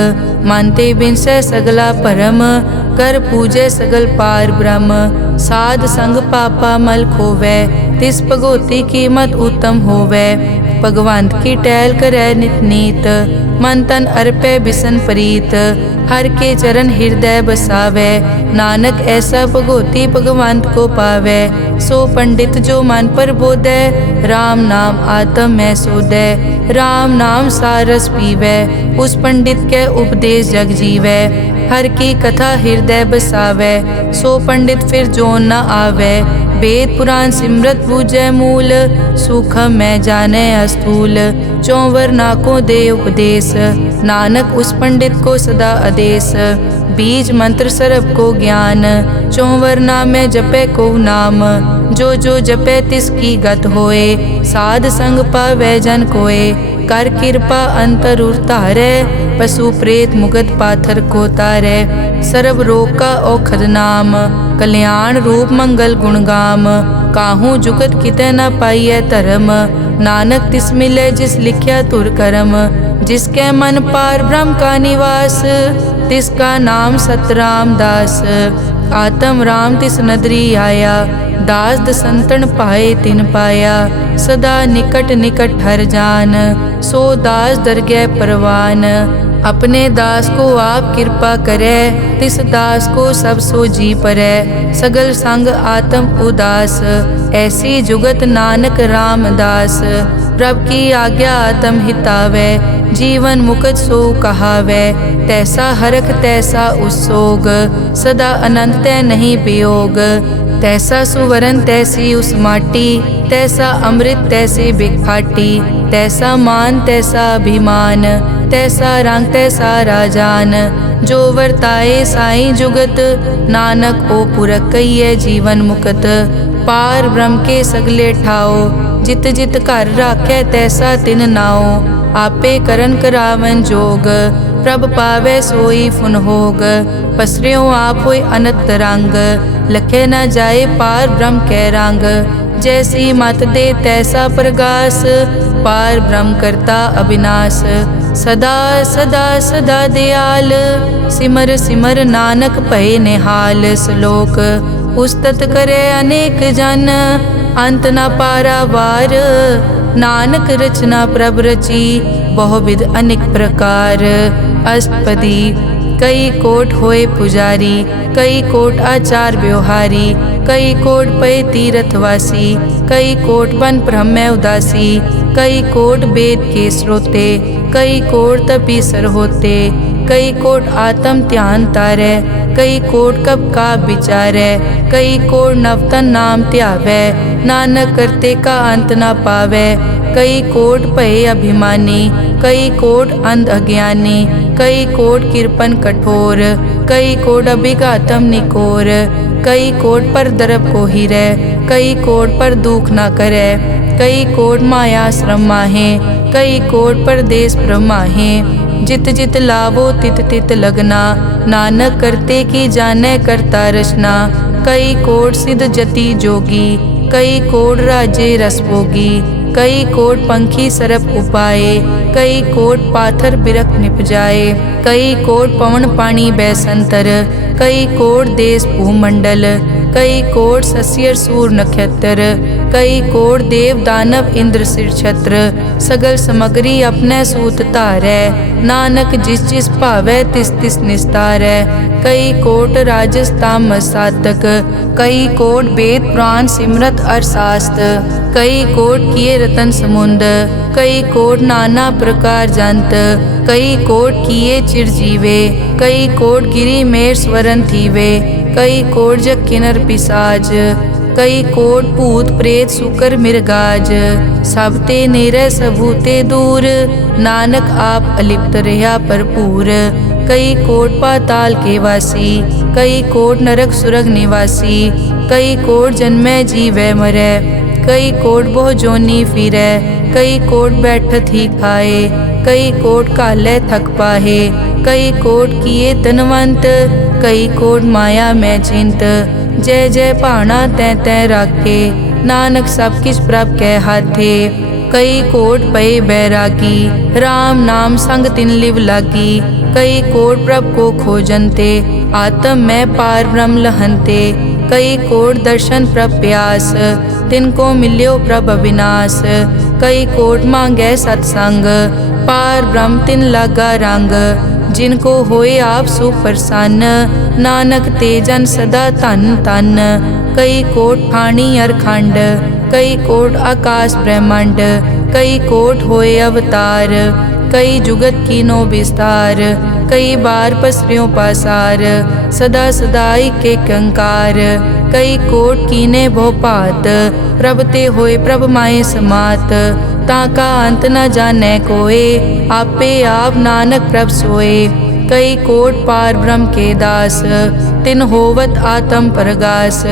मानते बिनसै सगला भरम, कर पूजै सगल पार ब्रह्म। साध संग पापा मल खोवै, तिस भगोती कीमत उत्तम होवै। भगवंत की टहल करै नित नीत, मन तन अर्पै बिसन प्रीत। हर के चरण हृदय बसावै, नानक ऐसा भगोती भगवंत को पावै। सो पंडित जो मन पर बोधै, राम नाम आत्म में सोधै। राम नाम सारस पीवै, उस पंडित के उपदेश जग जीवै। हर की कथा हृदय बसावै, सो पंडित फिर जोन न आवै। वेद पुराण सिमरत बूझै मूल, सूखम में जाने अस्थूल। चौवर नाको दे उपदेश, नानक उस पंडित को सदा आदेश। बीज मंत्र सरब को ज्ञान, चौवर नाम में जपै को नाम। जो जो जपै तिसकी गत होए, साध संग पावै जन कोए। कर कृपा अंतर उतारै, पशु प्रेत मुगत पाथर को तारै। सर्व रोग का औखद नाम, कल्याण रूप मंगल गुण गाम। काहू जुगत कितै न पाइयै धर्म, नानक तिस मिलै जिस लिखिया तुर करम। जिसके मन पार ब्रह्म का निवास, तिसका नाम सतराम दास। आत्म राम तिस नदरी आया, दास दसंतन पाए तिन पाया। सदा निकट निकट हर जान, सो दास दरगह परवान। अपने दास को आप कृपा करे, तिस दास को सब सो जी परै। सगल संग आत्म उदास, ऐसी जुगत नानक रामदास। प्रभ की आज्ञा आत्म हितावै, जीवन मुकत सो कहावै। तैसा हरख तैसा उसोग, सदा अनंत तै नहीं वियोग। तैसा सुवरन तैसी उस माटी, तैसा अमृत तैसी बिखाटी। तैसा मान तैसा अभिमान, तैसा रंग तैसा राजान। जो वर्ताए साई जुगत, नानक ओ पुरख कहिए जीवन मुकत। पार ब्रह्म के सगले ठाओ, जित जित घर राखै तैसा तिन नाओ। आपे करन करावन जोग, प्रभ पावै सोई फुन होग। पसरियों आप होय अनंत रंग, लखे न जाए पार ब्रह्म कै रंग। जैसी मत दे तैसा प्रगास, पार ब्रह्म करता अविनाश। सदा सदा सदा दयाल, सिमर सिमर नानक भय निहाल। श्लोक उस्तत करे अनेक जन, अंत न पारावार। नानक रचना प्रभ रची, बहुविध अनेक प्रकार। अष्टपदी कई कोट होए पुजारी, कई कोट आचार व्यवहारी। कई कोट पय तीर्थवासी, कई कोट बन ब्रह्म उदासी। कई कोट वेद के स्रोते, कई कोट तपीसर होते। कई कोट आत्म ध्यान तारै, कई कोट कब का विचारै। कई कोट नवतन नाम ध्यावै, नानक करते का अंत न पावै। कई कोट भय अभिमानी, कई कोट अंध अज्ञानी। कई कोट कृपन कठोर, कई कोट अभिघातम निकोर। कई कोट पर दरब को हिरै, कई कोट पर दुख न करै। कई कोट माया श्रम माहे, कई कोट परदेश ब्रह्माहे। जित जित लावो तित तित लगना, नानक करते की जानै करता रचना। कई कोट सिद्ध जति जोगी, कई कोट राजे रस भोगी। कई कोट पंखी सरप उपाए, कई कोट पाथर बिरख निप जाए। कई कोट पवन पानी बैसंतर, कई कोट देश भूमंडल। कई कोट सस्यर सूर नक्षत्र, कई कोट देव दानव इंद्र सिर छत्र। सगल समग्री अपने सूत धारै, नानक जिस जिस भावै तिस तिस निस्तारै। कई कोट राजस तामस सातक, कई कोट वेद पुराण सिमरत अरशास्त्र। कई कोट किए रतन समुंद, कई कोट नाना प्रकार जंत। कई कोट किए चिरजीवे, कई कोट गिरी मेर स्वरन थीवे। कई कोट जग किन्नर पिसाज, कई कोट भूत प्रेत सुकर मिर्गाज। सब ते नेरे सबूते दूर, नानक आप अलिप्त रहा भरपूर। कई कोट पाताल के वासी, कई कोट नरक सुरग निवासी। कई कोट जन्मै जीवै मरै, कई कोट बहु जोनी फिरै। कई कोट बैठत ही खाए, कई कोट कालै थक पाहे। कई कोट किए धनवंत, कई कोट माया में चिंत। जय जय भाना तै तै राखे, नानक सब किछ प्रभ कै हाथे। कई कोट पए बैरागी, राम नाम संग तिन लिव लागी। कई कोट प्रभ को खोजनते, आत्म में पार ब्रह्म लहनते। कई कोट दर्शन प्रभ प्यास, तिनको मिल्यो प्रभ अविनाश। कई कोट मांगै सत्संग, पार ब्रह्म तिन लागा रंग। जिनको होए आप सुप्रसन्न, नानक ते जन सदा धन धन। कई कोट ठाणी अरखंड, कई कोट आकाश ब्रह्मंड। कई कोट होए अवतार, कई जुगत कीनो विस्तार। कई बार पसरियों पासार, सदा सदा के कंकार। कई कोट कीने भो भात, प्रभ ते होए प्रभ माए समात। ताका अंत न जाने कोए, आपे आप नानक प्रभ सोए। कई कोट पार ब्रह्म के दास, तिन होवत आत्म परगास।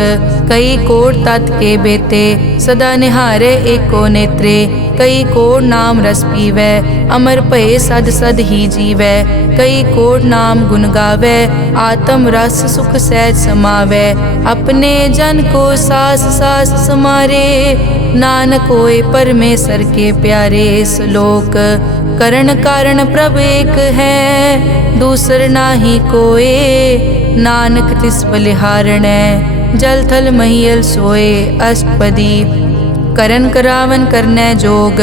कई कोट तत् के बेते, सदा निहारे एको नेत्रे। कई कोट नाम रस पीवै, अमर भये सद सद ही जीवै। कई कोट नाम गुण गावै, आत्म रस सुख सहज समावै। अपने जन को सास सास समारे, नानक होए परमेश्वर के प्यारे। श्लोक करण कारण प्रभ एक है, दूसर नाही कोए। नानक तिस बलिहारणै, जल थल महियल सोए। अष्टपदी करन करावन करनै जोग,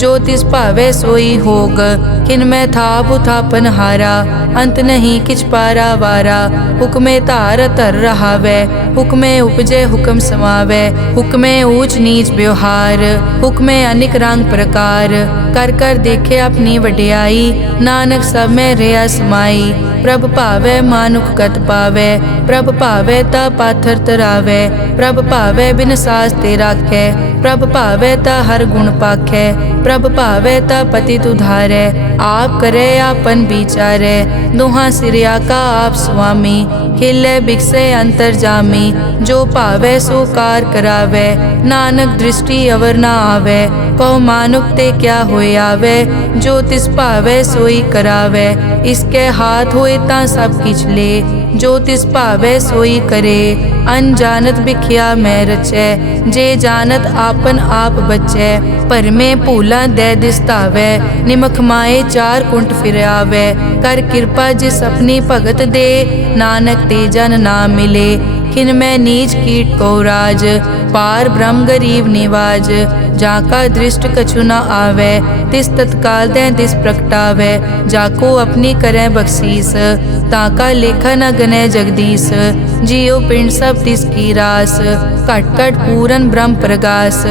जो तिस भावै सोई होग। किनमै थाप उथापन हारा, अंत नहीं किछ पारा वारा। हुक्मे धार धर रहावै, हुक्मे उपजै हुक्म समावै। हुक्मे ऊंच नीच व्यवहार, हुक्मे अनिक रंग प्रकार। कर कर देखे अपनी वड्याई, नानक सब में रहा समाई। प्रभ भावै मानुख गत पावै, प्रभ भावै ता पाथर तरावै। प्रभ भावै बिन सास ते राखै, प्रभ भावै ता हर गुण पाखै। प्रभ भावै ता पतित उधारै, आप करे आपन विचारै। दोहां सिरिया का आप स्वामी, खिलै बिकसै अंतर जामी। जो भावै सो कार करावै, नानक दृष्टि अवर ना आवै। कहो मानुक ते क्या होए आवे, जो तिस भावै सोई करावै। इसके हाथ होए तां सब किछ ले, जो तिस भावै सोई करे। अनजानत बिख्या मैं रचै, जे जानत आपन आप बचै। पर में भूला दे दिसतावै, निमख माए चार कुंट फिर आवै। कर कृपा जिस अपनी भगत दे, नानक ते जन ना मिले। खिन मैं नीच कीट को राज, पार ब्रह्म गरीब निवाज। जाका दृष्ट कछु न आवे, तिस तत्काल दें तिस प्रगटावे। जाको अपनी करें बख्शीस, ताका लेखा न गने जगदीश। जियो पिंड सब तिसकी रास, घट घट पूरन ब्रह्म प्रगास।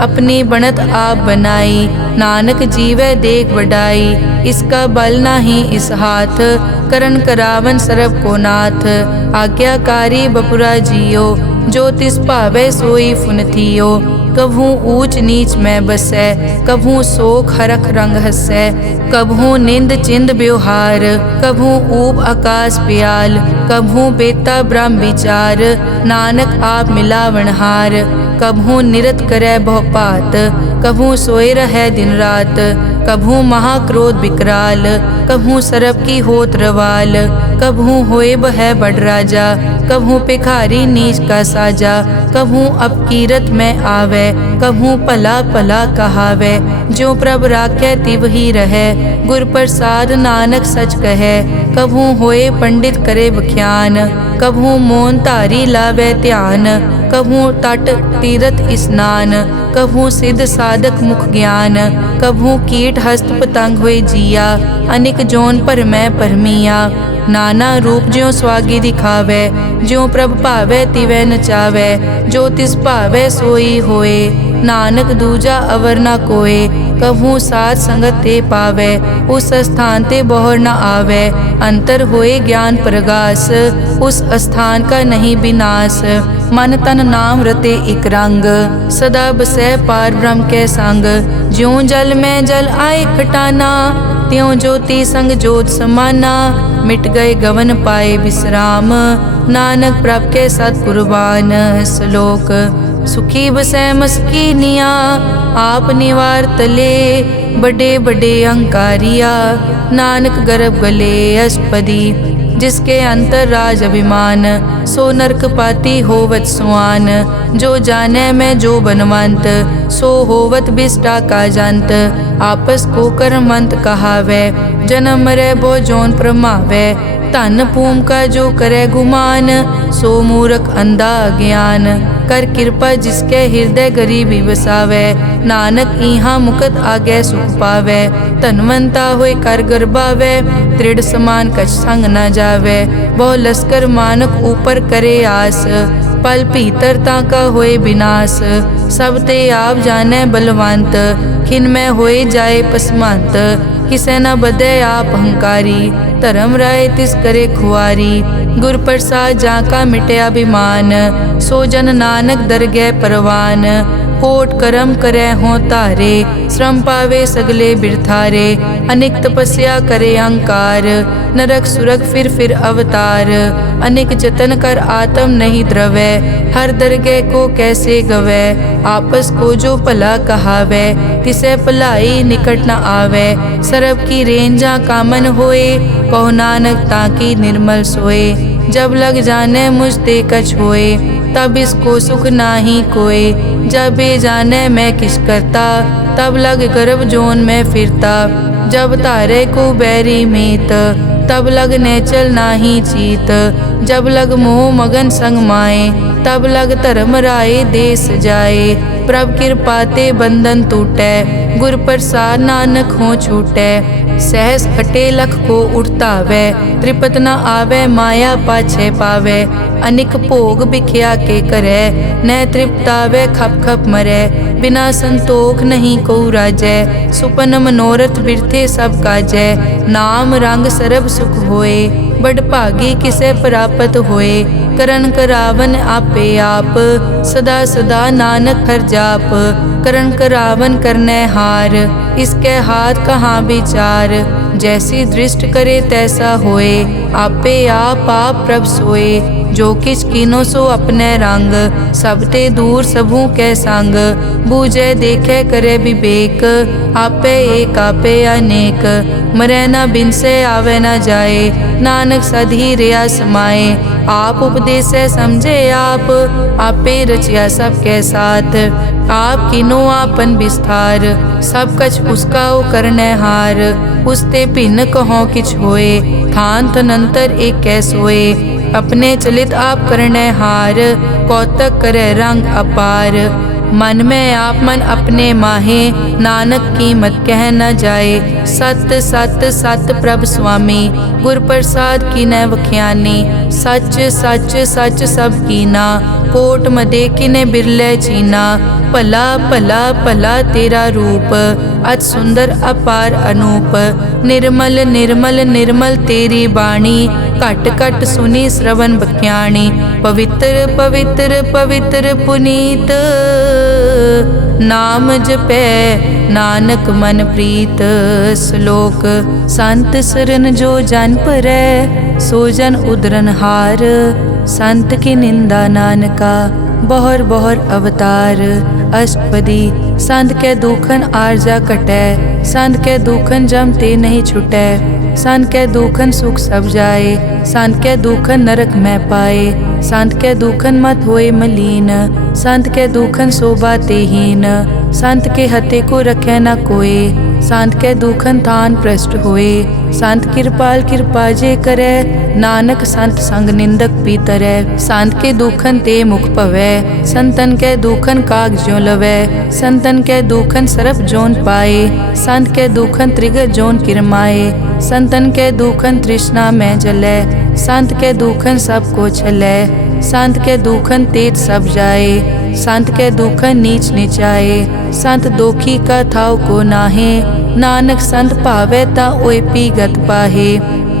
अपनी बनत आप बनाई, नानक जीवै देख वडाई। इसका बल नाही इस हाथ, करन करावन सरब को नाथ। आज्ञाकारी बपुरा जियो, जो तिस भावै सोई फुन थियो। कभू ऊंच नीच में बसै, कभू शोक हरख रंग हसै। कभू निंद चिंद व्यवहार, कभू ऊब आकाश प्याल। कभू बेता ब्रह्म विचार, नानक आप मिलावनहार। कभू निरत करे बहु पात, कभू सोए रहे दिन रात। कभू महाक्रोध विकराल, कभू सरब की होत रवाल। कभू होए बह बड़ राजा, कभू भिखारी नीच का साजा। कभू अपकीरत में आवे, कभू भला भला कहावे। जो प्रभ राखे तिव ही रहे, गुर प्रसाद नानक सच कहे। कभू होए पंडित करे बख्यान, कभू मोन धारी लावे ध्यान। कभू तट तीरथ स्नान, कभू सिद्ध साधक मुख ज्ञान। कभू कीट हस्त पतंग हुए जिया, अनिक जोन पर मैं परमिया। नाना रूप ज्यों स्वागी दिखावे, ज्यों प्रभ भावे तिवै नचावे। जो तिस भावे सोई होए, नानक दूजा अवर ना कोए। कभू साथ संगत ते पावै, उस स्थान ते बहुर न आवै। अंतर होए ज्ञान प्रगास, उस स्थान का नहीं विनाश। मन तन नाम रते इक रंग, सदा बसै पार ब्रह्म के संग। ज्यों जल में जल आए खटाना, त्यों ज्योति संग जोत समाना। मिट गए गवन पाए विश्राम, नानक प्रभ के सत कुर्बान। श्लोक सुखी बसै मस्कीनिया, आप निवार तले। बड़े बड़े अहंकारिया, नानक गर्भ गले अष्टपदी। जिसके अंतर राज अभिमान, सो नरक पाती होवत सुआन। जो जाने में जो बनवंत, सो होवत बिष्टा का जंत। आपस को कर्मंत कहावै, जन्म मरै बो जोन प्रमावै। धन भूम का जो करे गुमान, सो मूर्ख अंधा ज्ञान। कर कृपा जिसके हृदय गरीबी बसावै, नानक इहाँ मुकत आगे सुख पावै। धनवंता होए कर गर्बावै, दृढ़ समान कछ संग न जावै। बहु लश्कर मानक ऊपर करे आस, पल भीतरता का होए विनाश। सब ते आप जाने बलवंत, खिन में होए जाए पसमंत। किसे न बदे आप अहंकारी, धर्म राय तिस करे खुआरी। गुर प्रसाद जाका मिटे अभिमान, सो जन नानक दरगह परवान। कोट करम करे हों तारे, श्रम पावे सगले बिरथारे। अनेक तपस्या करे अहंकार, नरक सुरग फिर अवतार। अनेक जतन कर आत्म नहीं द्रवै, हर दरगह को कैसे गवै। आपस को जो भला कहावै, तिसे भलाई निकट न आवै। सरब की रेंजा कामन होए, कहो नानक ताकि निर्मल सोए। जब लग जाने मुझ ते कछ होए, तब इसको सुख नाही कोय। जब ये जाने मैं किस करता, तब लग गर्भ जोन में फिरता। जब तारे को बैरी मीत, तब लग नेचल नाही चीत। जब लग मोह मगन संग माए, तब लग धर्म राय देश जाए। प्रभ कृपाते बंधन टूटै, गुर प्रसाद नानक हो छूटै। सहस हटे लख को उठतावै, त्रिपत न आवे माया पाछे पावे। अनिक भोग बिख्या के करे, न तृप्तावे खप खप मरै। बिना संतोख नहीं को राजै, सुपन मनोरथ बिरथे सब काजै। नाम रंग सरब सुख होए, बड़ भागी किसे प्राप्त होए। करन करावन आपे आप, सदा सदा नानक हर जाप। करन करावन करने हार, इसके हाथ कहाँ विचार। जैसी दृष्ट करे तैसा होए, आपे आप प्रभ सोए। जो किछ कीनो सो अपने रंग, सब ते दूर सबू के संग। बूझे देखे करे विवेक, आपे एक आपे अनेक। मरै न बिन से आवे न जाए, नानक सधी रिया समाए। आप उपदेश समझे आप, आपे रचिया सबके साथ। आप किनो आपन विस्तार, सब कछ उसका ओ करने हार। उसते भिन्न कहो किछ होए, थान तनंतर एक कैसोए। अपने चलित आप करने हार, कौतक करे रंग अपार। मन में आप मन अपने माहे, नानक कीमत कह न जाए। सत सत सत प्रभ स्वामी, गुर प्रसाद की न वख्यानी। सच सच सच सब कीना, कोट मदे किने बिरले चीना। भला भला भला तेरा रूप, अति सुंदर अपार अनूप। निर्मल निर्मल निर्मल तेरी बाणी, घट घट सुनी श्रवण बख्याणी। पवित्र पवित्र पवित्र पुनीत, नाम जपै नानक मन प्रीत। श्लोक संत सरन जो जन परै, सो जन उदरन हार। संत की निंदा नानका, बहुर बहुर अवतार। अष्टपदी संत के दुखन आरजा कटै, संत के दुखन जम ते नहीं छुटै। संत के दुखन सुख सब जाए, संत के दुखन नरक में पाए। संत के दुखन मत होए मलीन, संत के दुखन शोभा ते हीन। संत के हते को रखे न कोय, संत के दुखन थान भ्रष्ट होए। संत कृपाल कृपा जे करे, नानक संत संग निंदक भी तरै। संत के दुखन ते मुख पवै, संतन के दुखन काग ज्यों लवै। संतन के दुखन सरप जोन पाए, संत के दुखन त्रिगत जोन किरमाए। संतन के दुखन तृष्णा में जलै, संत के दुखन सबको छलै। संत के दुखन तेज सब जाए, संत के दुखन नीच निचाए। संत दोखी का थाव को नाहे, नानक संत भावे ता ओए पी गत पाहे।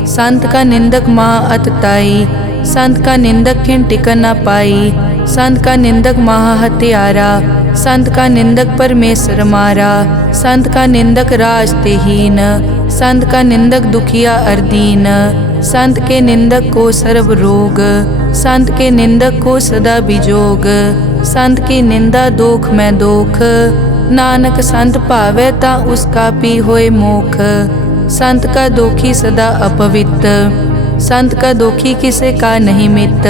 संत का निंदक महा अतताई, संत का निंदक खिन टिकन न पाई। संत का निंदक महा हत्यारा, संत का निंदक परमेश्वर मारा। संत का निंदक राज तेहीन, संत का निंदक दुखिया अरदीन। संत के निंदक को सर्व रोग, संत के निंदक को सदा बिजोग। संत की निंदा दोख में दोख, नानक संत भावे ता उसका पी होए मोख। संत का दोखी सदा अपवित्र, संत का दोखी किसे का नहीं मित।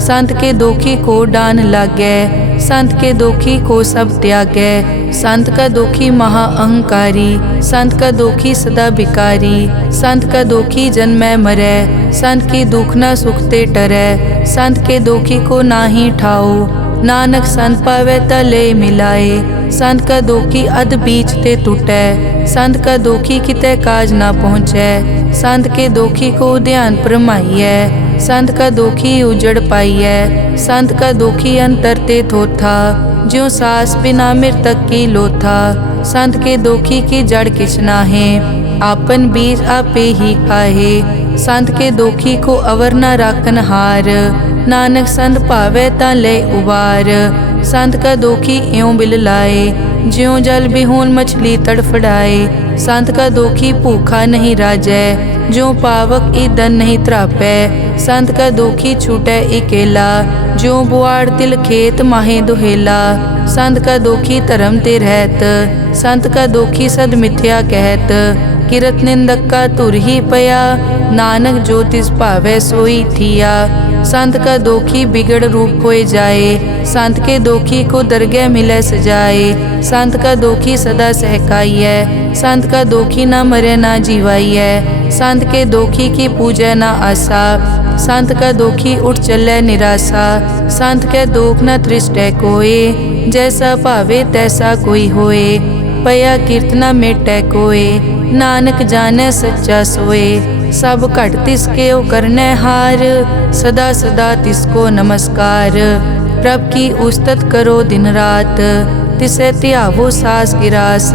संत के दोखी को डान लागै, संत के दोखी को सब त्यागै। संत का दोखी महा अहंकारी, संत का दोखी सदा बिकारी। संत का दोखी जन्मै मरै, संत की दुख न सुखते टरै। संत के दोखी को नाही ठाओ, नानक संत पावै ता ले मिलाए। संत का दोखी अध बीच ते टूटै, संत का दोखी कितै काज ना पहुँचै। संत के दोखी को ध्यान परमाइयै, संत का दोखी उजड़ पाइयै। संत का दोखी अंतर ते थोथा, ज्यों सास बिना मृतक की लोथा। संत के दोखी की जड़ किछ नाहे, आपन बीज आपे ही खाहे। संत के दोखी को अवर न राखन हार, नानक संत भावे ता ले उबार। संत का दोखी एवं बिल लाए, ज्यों जल बिहोन मछली तड़फड़ाए। संत का दोखी भूखा नहीं राजै, ज्यों पावक ईदन नहीं त्रापै। संत का दोखी छूटै इकेला, ज्यों बुआड़ तिल खेत माहे दुहेला। संत का दोखी धर्म ते रहत, संत का दोखी सद मिथ्या कहत। किरत निंदक का तुर ही पया, नानक जो तिस भावै सोई थिया। संत का दोखी बिगड़ रूप होए जाए, संत के दोखी को दरगह मिलै सजाए। संत का दोखी सदा सहकाइयै, संत का दोखी ना मरे ना जीवाइयै। संत के दोखी की पूजै ना आसा, संत का दोखी उठ चलै निराशा। संत के दोख न तृष्टै कोय, जैसा भावे तैसा कोई होए। पया कीर्तना मेटै कोय, नानक जानै सच्चा सोए। सब घट तिसके ओ करनै हार, सदा सदा तिसको नमस्कार। प्रभ की उस्तत करो दिन रात, तिसे त्यावो सास गिरास।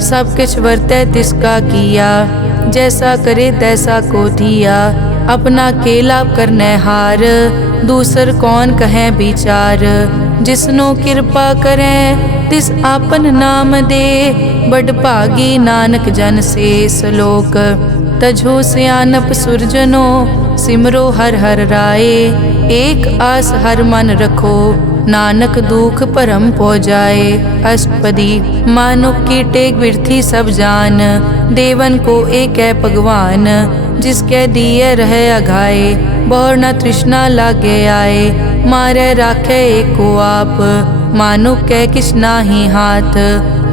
सब किछ वरतै तिसका किया, जैसा करे तैसा को दिया। अपना केला करनै हार, दूसर कौन कहे विचार। जिसनो कृपा करै तिस आपन नाम दे, बड़ भागी नानक जन से सलोक। तजो सियानप सुरजनो, सिमरो हर हर राय। एक आस हर मन रखो, नानक दुख भरम पौ जाए। अष्टपदी मानुक की टेक बिरथी सब जान, देवन को एक है भगवान। जिसके दिए रहे अघाए, बहुर न तृष्णा लागे आए। मारे राखे एको आप, मानुक कै किछ नाही हाथ।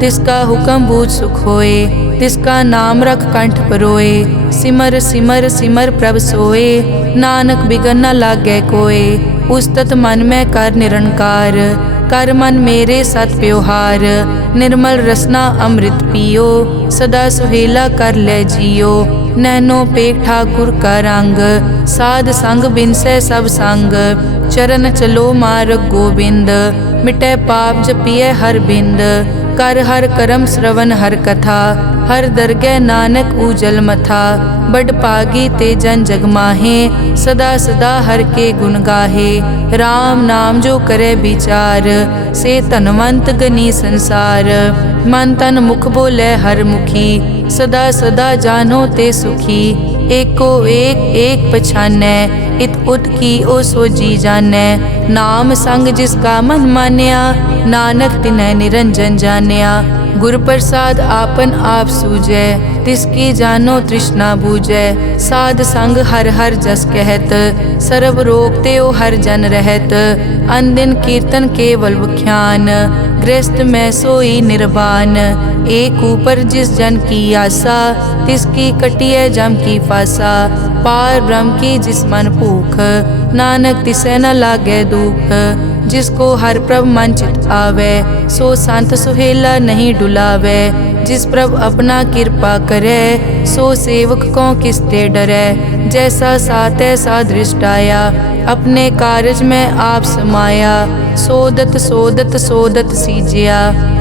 तिसका हुक्म बूझ सुख होए, तिसका नाम रख कंठ परोए। सिमर सिमर सिमर प्रभ सोए, नानक बिगन न लागे कोय। उस्तत मन में कर निरंकार, कर मन मेरे सत व्यवहार। निर्मल रसना अमृत पियो, सदा सुहेला कर ले जियो। नैनो पेख ठाकुर का रंग, साध संग बिनसै सब संग। चरण चलो मार्ग गोविंद, मिटै पाप जपिए हर बिंद। कर हर करम श्रवण हर कथा, हर दरगह नानक उजल मथा। बड़ पागी ते जन जग माहे, सदा सदा हर के गुण गाहे। राम नाम जो करे विचार, से धनवंत गनी संसार। मन तन मुख बोले हर मुखी, सदा सदा जानो ते सुखी। एको एक एक पछानै, इत उत की ओ सोजी जानै। नाम संग जिसका मन मान्या, नानक तिनै निरंजन जान्या। गुर प्रसाद आपन आप सूझै, तिसकी जानो तृष्णा बूझै। साध संग हर हर जस कहत, सर्व रोग त्यो हर जन रहत। अनदिन कीर्तन केवल बख्यान, गृहस्थ में सोई निर्वाण। एक ऊपर जिस जन की आशा, तिसकी कटिए जम की फासा। पार ब्रह्म की जिस मन भूख, नानक तिसे न लागे दुख। जिसको हर प्रभ मन चित आवे, सो संत सुहेला नहीं डुलावे। जिस प्रभ अपना कृपा करे, सो सेवक को किसते डरे। जैसा सात ऐसा दृष्ट आया, अपने कारज में आप समाया। सोदत सोदत सोदत सीजिया,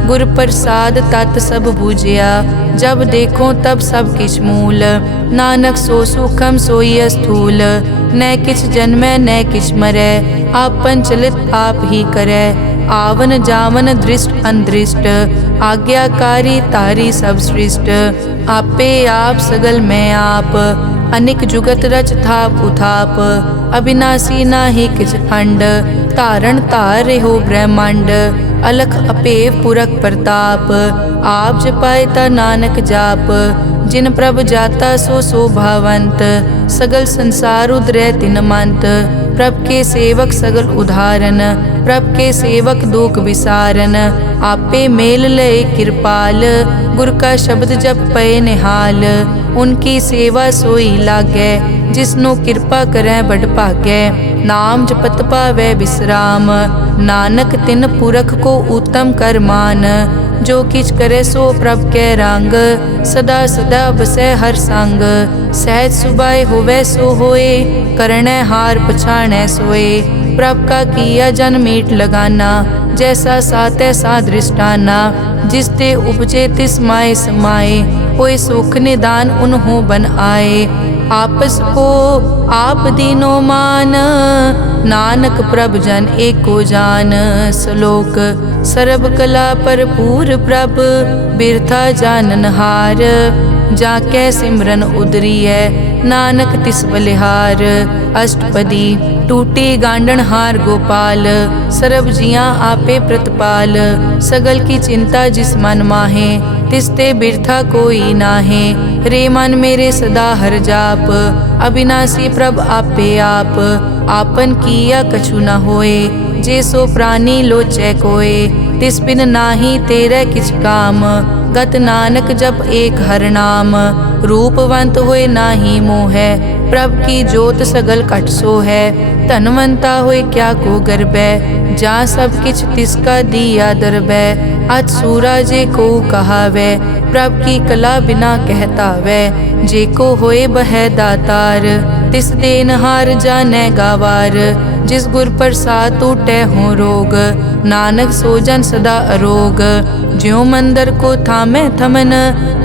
गुर प्रसाद तत् सब बूझिया। जब देखो तब सब किछ मूल, नानक सो सुखम सोई स्थूल। न किछ जन्मै न किछ मरै, आपन चलित आप ही करे। आवन जावन दृष्ट अनदृष्ट, आज्ञाकारी तारी सब सृष्ट। आपे आप सगल में आप, अनिक जुगत रच थाप उथाप। अविनाशी नाहि किछ खंड, धारण धार हो ब्रह्मांड। अलख अपेव पुरख प्रताप, आप जपाए ता नानक जाप। जिन प्रभ जाता सो शोभावंत, सगल संसार उदरै तिन मंत। प्रभ के सेवक सगल उदाहरण, प्रभ के सेवक दुख विसारन। आपे मेल लय कृपाल, गुर का शब्द जप पए निहाल। उनकी सेवा सोई लागै, जिसनो कृपा करै बड़ भागै। नाम जपत पावै विश्राम, नानक तिन पुरख को उत्तम कर मान। जो किछ करे सो प्रभ कै रंग, सदा सदा बसै हर संग। सहज सुभाए होवै सो होए, करनै हार पछाणै सोए। प्रभ का किया जन मीट लगाना, जैसा सात ऐसा दृष्टाना। जिस ते उपजे तिस माए समाए, होए सुख निदान उन्हों बन आए। आपस को आप दीनो मान, नानक प्रभ जन एको जान। श्लोक सर्ब कला भरपूर प्रभ, बिरथा जानन हार। जाकै सिमरन उदरियै, नानक तिस बलिहार। अष्टपदी टूटी गांडन हार गोपाल, सर्ब जियां आपे प्रतिपाल। सगल की चिंता जिस मन माहे, तिसते बिरथा कोई नाहे। रे मन मेरे सदा हर जाप, अविनाशी प्रभ आपे आप। आपन किया कछु न होए, जे सो प्राणी लोचै कोय। तिस बिन नाही तेरे किछ काम, गत नानक जप एक हर नाम। रूपवंत होए नाही मोहै, प्रभ की जोत सगल कट सो है। धनवंता होए क्या को गर्बै, जा सब किछ तिसका दिया दरबै। अज सूरा जे को कहावै, प्रभ की कला बिना कहतावै। जे को होए बह दातार, तिस देनहार जानै गावार। जिस गुर प्रसाद टूटै हो रोग, नानक सो जन सदा अरोग। ज्यों मंदिर को थामै थमन,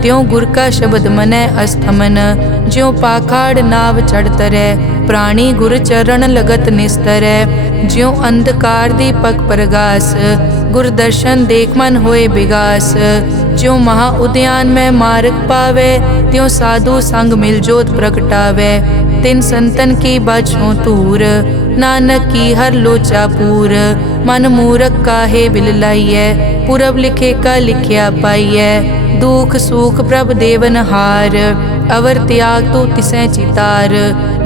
त्यों गुर का शब्द मनै अस्थमन। ज्यों पाखाड़ नाव चढ़ तरै, प्राणी गुर चरण लगत निस्तरै। ज्यों अंधकार दीपक प्रगास, गुर दर्शन देख मन होए विगास। ज्यों महा उद्यान में मार्ग पावे, त्यों साधु संग मिल जोत प्रगटावे। तिन संतन की बाछों तूर, नानक की हर लोचा पूर। मन मूरख काहे बिल लाइयै, पुरब लिखे का लिखिया पाइयै। दुख सुख प्रभ देवन हार, अवर त्याग तो तिसै चितार।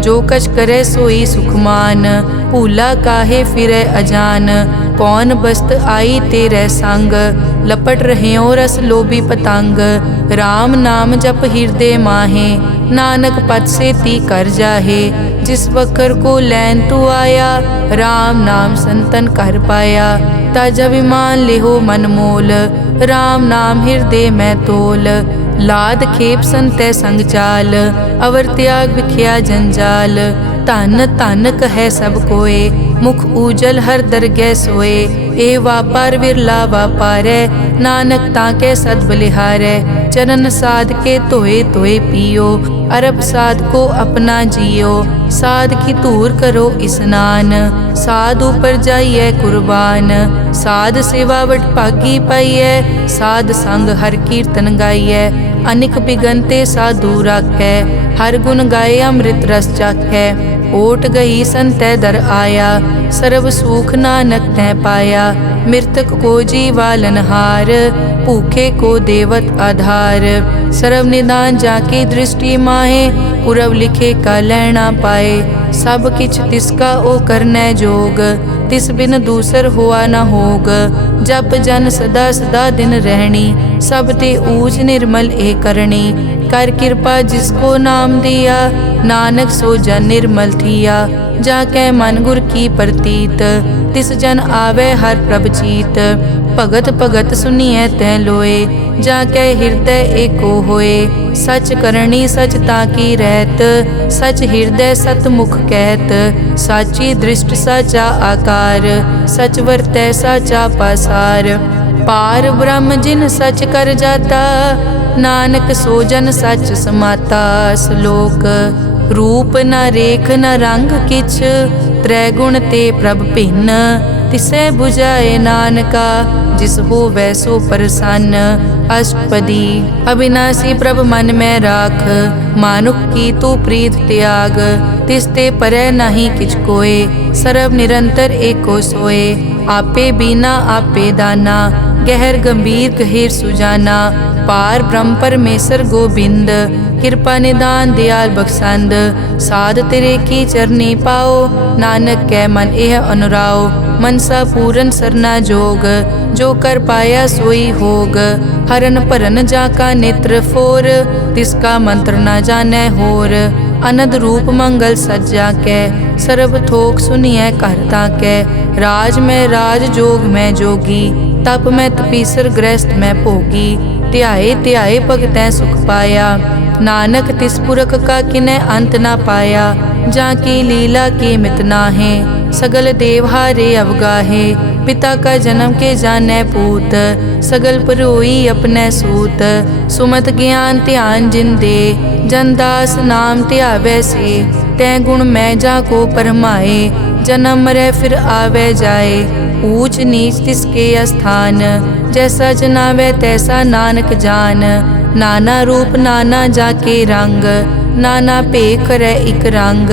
जो कछ करे सोई सुखमान, भूला काहे फिरै अजान। कौन बस्त आई तेरे संग, लपट रहे रस लोभी पतंग। राम नाम जप हृदय माहे, नानक पद से ती कर जाहे। जिस वकर को लैन तू आया, राम नाम संतन कर पाया। ताज अभिमान लेहो मन मोल, राम नाम हृदय में तोल। लाद खेप संतै संग चाल, अवर त्याग बिखिया जंजाल। धन धन कहे सब कोय, मुख उजल हर दरगह सोए। ए वापार विरला वापारै, नानक ताके सद बलिहारै। चरण साध के धोए धोए पियो, अरब साध को अपना जियो। साध की धूर करो स्नान, साध ऊपर जाइए कुर्बान। साध सेवा वट भागी पाइयै, साध संग हर कीर्तन गाइयै। अनिक बिगनते साधु राखै, हर गुण गाए अमृत रस चाखै। ओट गई संतै दर आया, सर्व सुख नानक तै पाया। मृतक को जीवालन हार, भूखे को देवत आधार। सर्व निदान जाकी दृष्टि माहे, पुरब लिखे का लैना पाए। सब किछ तिसका ओ करनै जोग, तिस बिन दूसर हुआ न होग। जप जन सदा सदा दिन रहनी, सब ते ऊज निर्मल ए करनी। कर कृपा जिसको नाम दिया, नानक सो जन निर्मल थिया। जाकै मन गुर की प्रतीत, तिस जन आवे हर प्रभ चीत। भगत भगत सुनिए तै लोए, जाके हृदय एको होए। सच करनी सच ताकी रहत, सच हृदय सत मुख कहत। साची दृष्ट साचा आकार, सच वरतै साचा पासार। पार ब्रह्म जिन सच कर जाता, नानक सो जन सच समाता। श्लोक रूप न रेख न रंग किछ, त्रैगुण ते प्रभ भिन्न। तिसै बुझाए नानका, जिस हो वैसो प्रसन्न। अष्टपदी अविनाशी प्रभ मन में राख, मानुख की तू प्रीत त्याग। तिसते परै नहीं किछ कोय, सर्व निरंतर एको सोए। आपे बीना आपे दाना, गहर गंभीर गहीर सुजाना। पार ब्रह्म परमेश्वर गोबिंद, कृपा निदान दयाल बख्शंद। साध तेरे की चरनी पाओ, नानक कै मन एह अनुराओ। मनसा पूरन सरना जोग, जो कर पाया सोई होग। हरन भरन जाका नेत्र फोर, तिसका मंत्र न जानै होर। अनद रूप मंगल सज्जा कै, सर्व थोक सुनिए कर ताकै। राज में राज जोग में जोगी, तप में तपीसर गृहस्थ में भोगी। ध्याए ध्याए भगतै सुख पाया, नानक तिस पुरख का किनै अंत ना पाया। जाकी लीला की मित नाहे, सगल देवहारे अवगाहे। पिता का जन्म के जानै पूत, सगल परोई अपने सूत। सुमत ज्ञान ध्यान जिन दे, जनदास नाम ध्यावै से। तै गुण मैं जाको परमाए, जन्म मरै फिर आवे जाए। ऊंच नीच तिसके स्थान, जैसा जनावे तैसा नानक जान। नाना रूप नाना जाके रंग, नाना भेख करे इक रंग।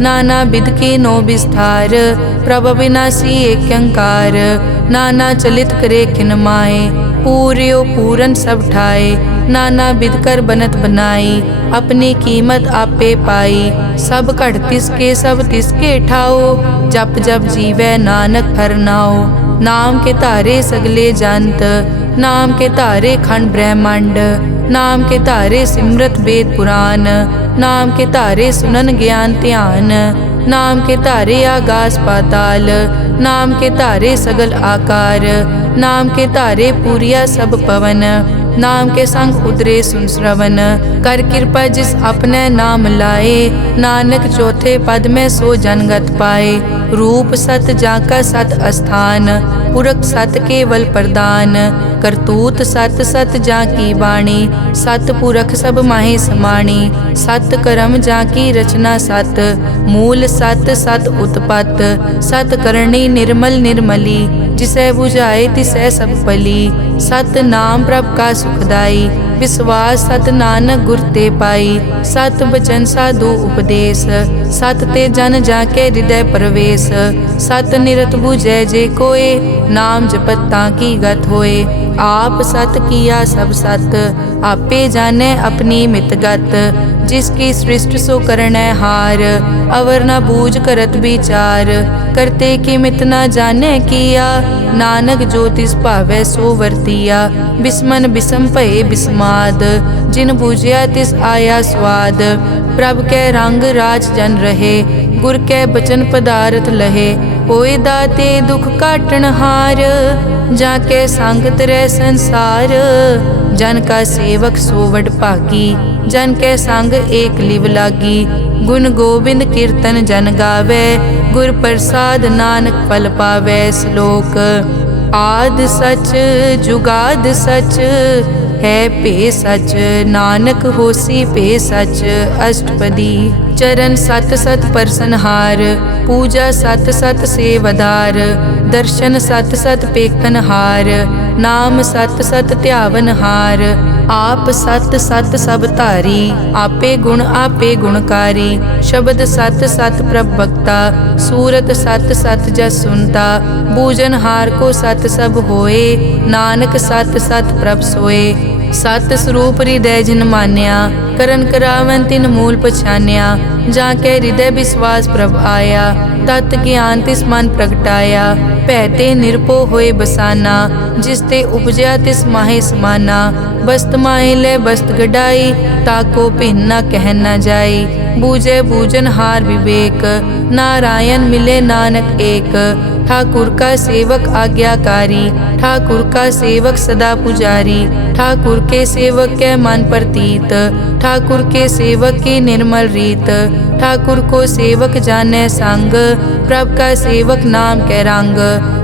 नाना बिध के नो विस्तार, प्रभ विनाशी एक अंकार। नाना चलित करे किन माए, पूर्यो पूरन सब ठाए। नाना बिध कर बनत बनाई, अपनी कीमत आपे पाई। सब घट तिसके सब तिसके ठाओ, जप जप जीवै नानक हर नाओ। नाम के धारे सगले जंत, नाम के धारे खंड ब्रह्मांड। नाम के धारे सिमरत वेद पुराण, नाम के धारे सुनन ज्ञान ध्यान। नाम के धारे आगास पाताल, नाम के धारे सगल आकार। नाम के धारे पूरिया सब पवन, नाम के संग उतरे सुन श्रवण। कर कृपा जिस अपने नाम लाए, नानक चौथे पद में सो जनगत पाए। रूप सत जाका सत अस्थान, पुरख सत केवल प्रदान। करतूत सत सत जाकी वाणी, सत पुरख सब माहे समाणी। सत कर्म जाकी रचना सत, मूल सत सत उत्पत। सत करणी निर्मल निर्मली, जिसे बुझाए तिसै सब पली। सत नाम प्रभ का सुखदाई, विश्वास सत नानक गुर ते पाई। सत बचन साधु उपदेश, सत ते जन जाके हृदय प्रवेश। सत निरत बुझै जे कोय, नाम जपत ताकी गत होए। आप सत किया सब सत, आपे जाने अपनी मितगत। जिसकी सृष्टि सो करनै हार, अवर न बूझ करत विचार। करते कि मित न जाने किया, नानक जो तिस भावै सो वर्तिया। बिस्मन बिसम भये बिस्माद, जिन बूझिया तिस आया स्वाद। प्रभ कै रंग राज जन रहे, गुर कै बचन पदारथ लहे। होए दाते दुख काटन हार, जाके संगत रह संसार। जन का सेवक सो वड भागी, जन के संग एक लिव लागी। गुण गोबिंद कीर्तन जन गावे, गुर प्रसाद नानक फल पावे। श्लोक आद सच जुगाद सच, है पे सच नानक होसी पे सच। अष्टपदी चरण सत सत परसनहार, पूजा सत सत सेवदार। दर्शन सत सत पेखनहार, नाम सत सत ध्यावनहार। आप सत सत सब धारी, आपे गुणकारी। शब्द सत सत प्रभ भक्ता, सूरत सत सत जस सुनता। बूझनहार को सत सब होए, नानक सत सत प्रभ सोए। सत स्वरूप हृदय जिन मान्या, करन करावन तिन मूल पछान्या। जाके हृदय विश्वास प्रभ आया, तत् ज्ञान तिस मन प्रगटाया। भैते निरपो होए बसाना, जिसते उपजया तिस माहे समाना। बस्त माहे ले बस्त गडाई, ताको भिन्न न कह न जाई। बूझे बूझन हार विवेक, नारायण मिले नानक एक। ठाकुर का सेवक आज्ञाकारी, ठाकुर का सेवक सदा पुजारी, ठाकुर के सेवक के मन प्रतीत, ठाकुर के सेवक की निर्मल रीत, ठाकुर को सेवक जाने संग, प्रभ का सेवक नाम के रंग,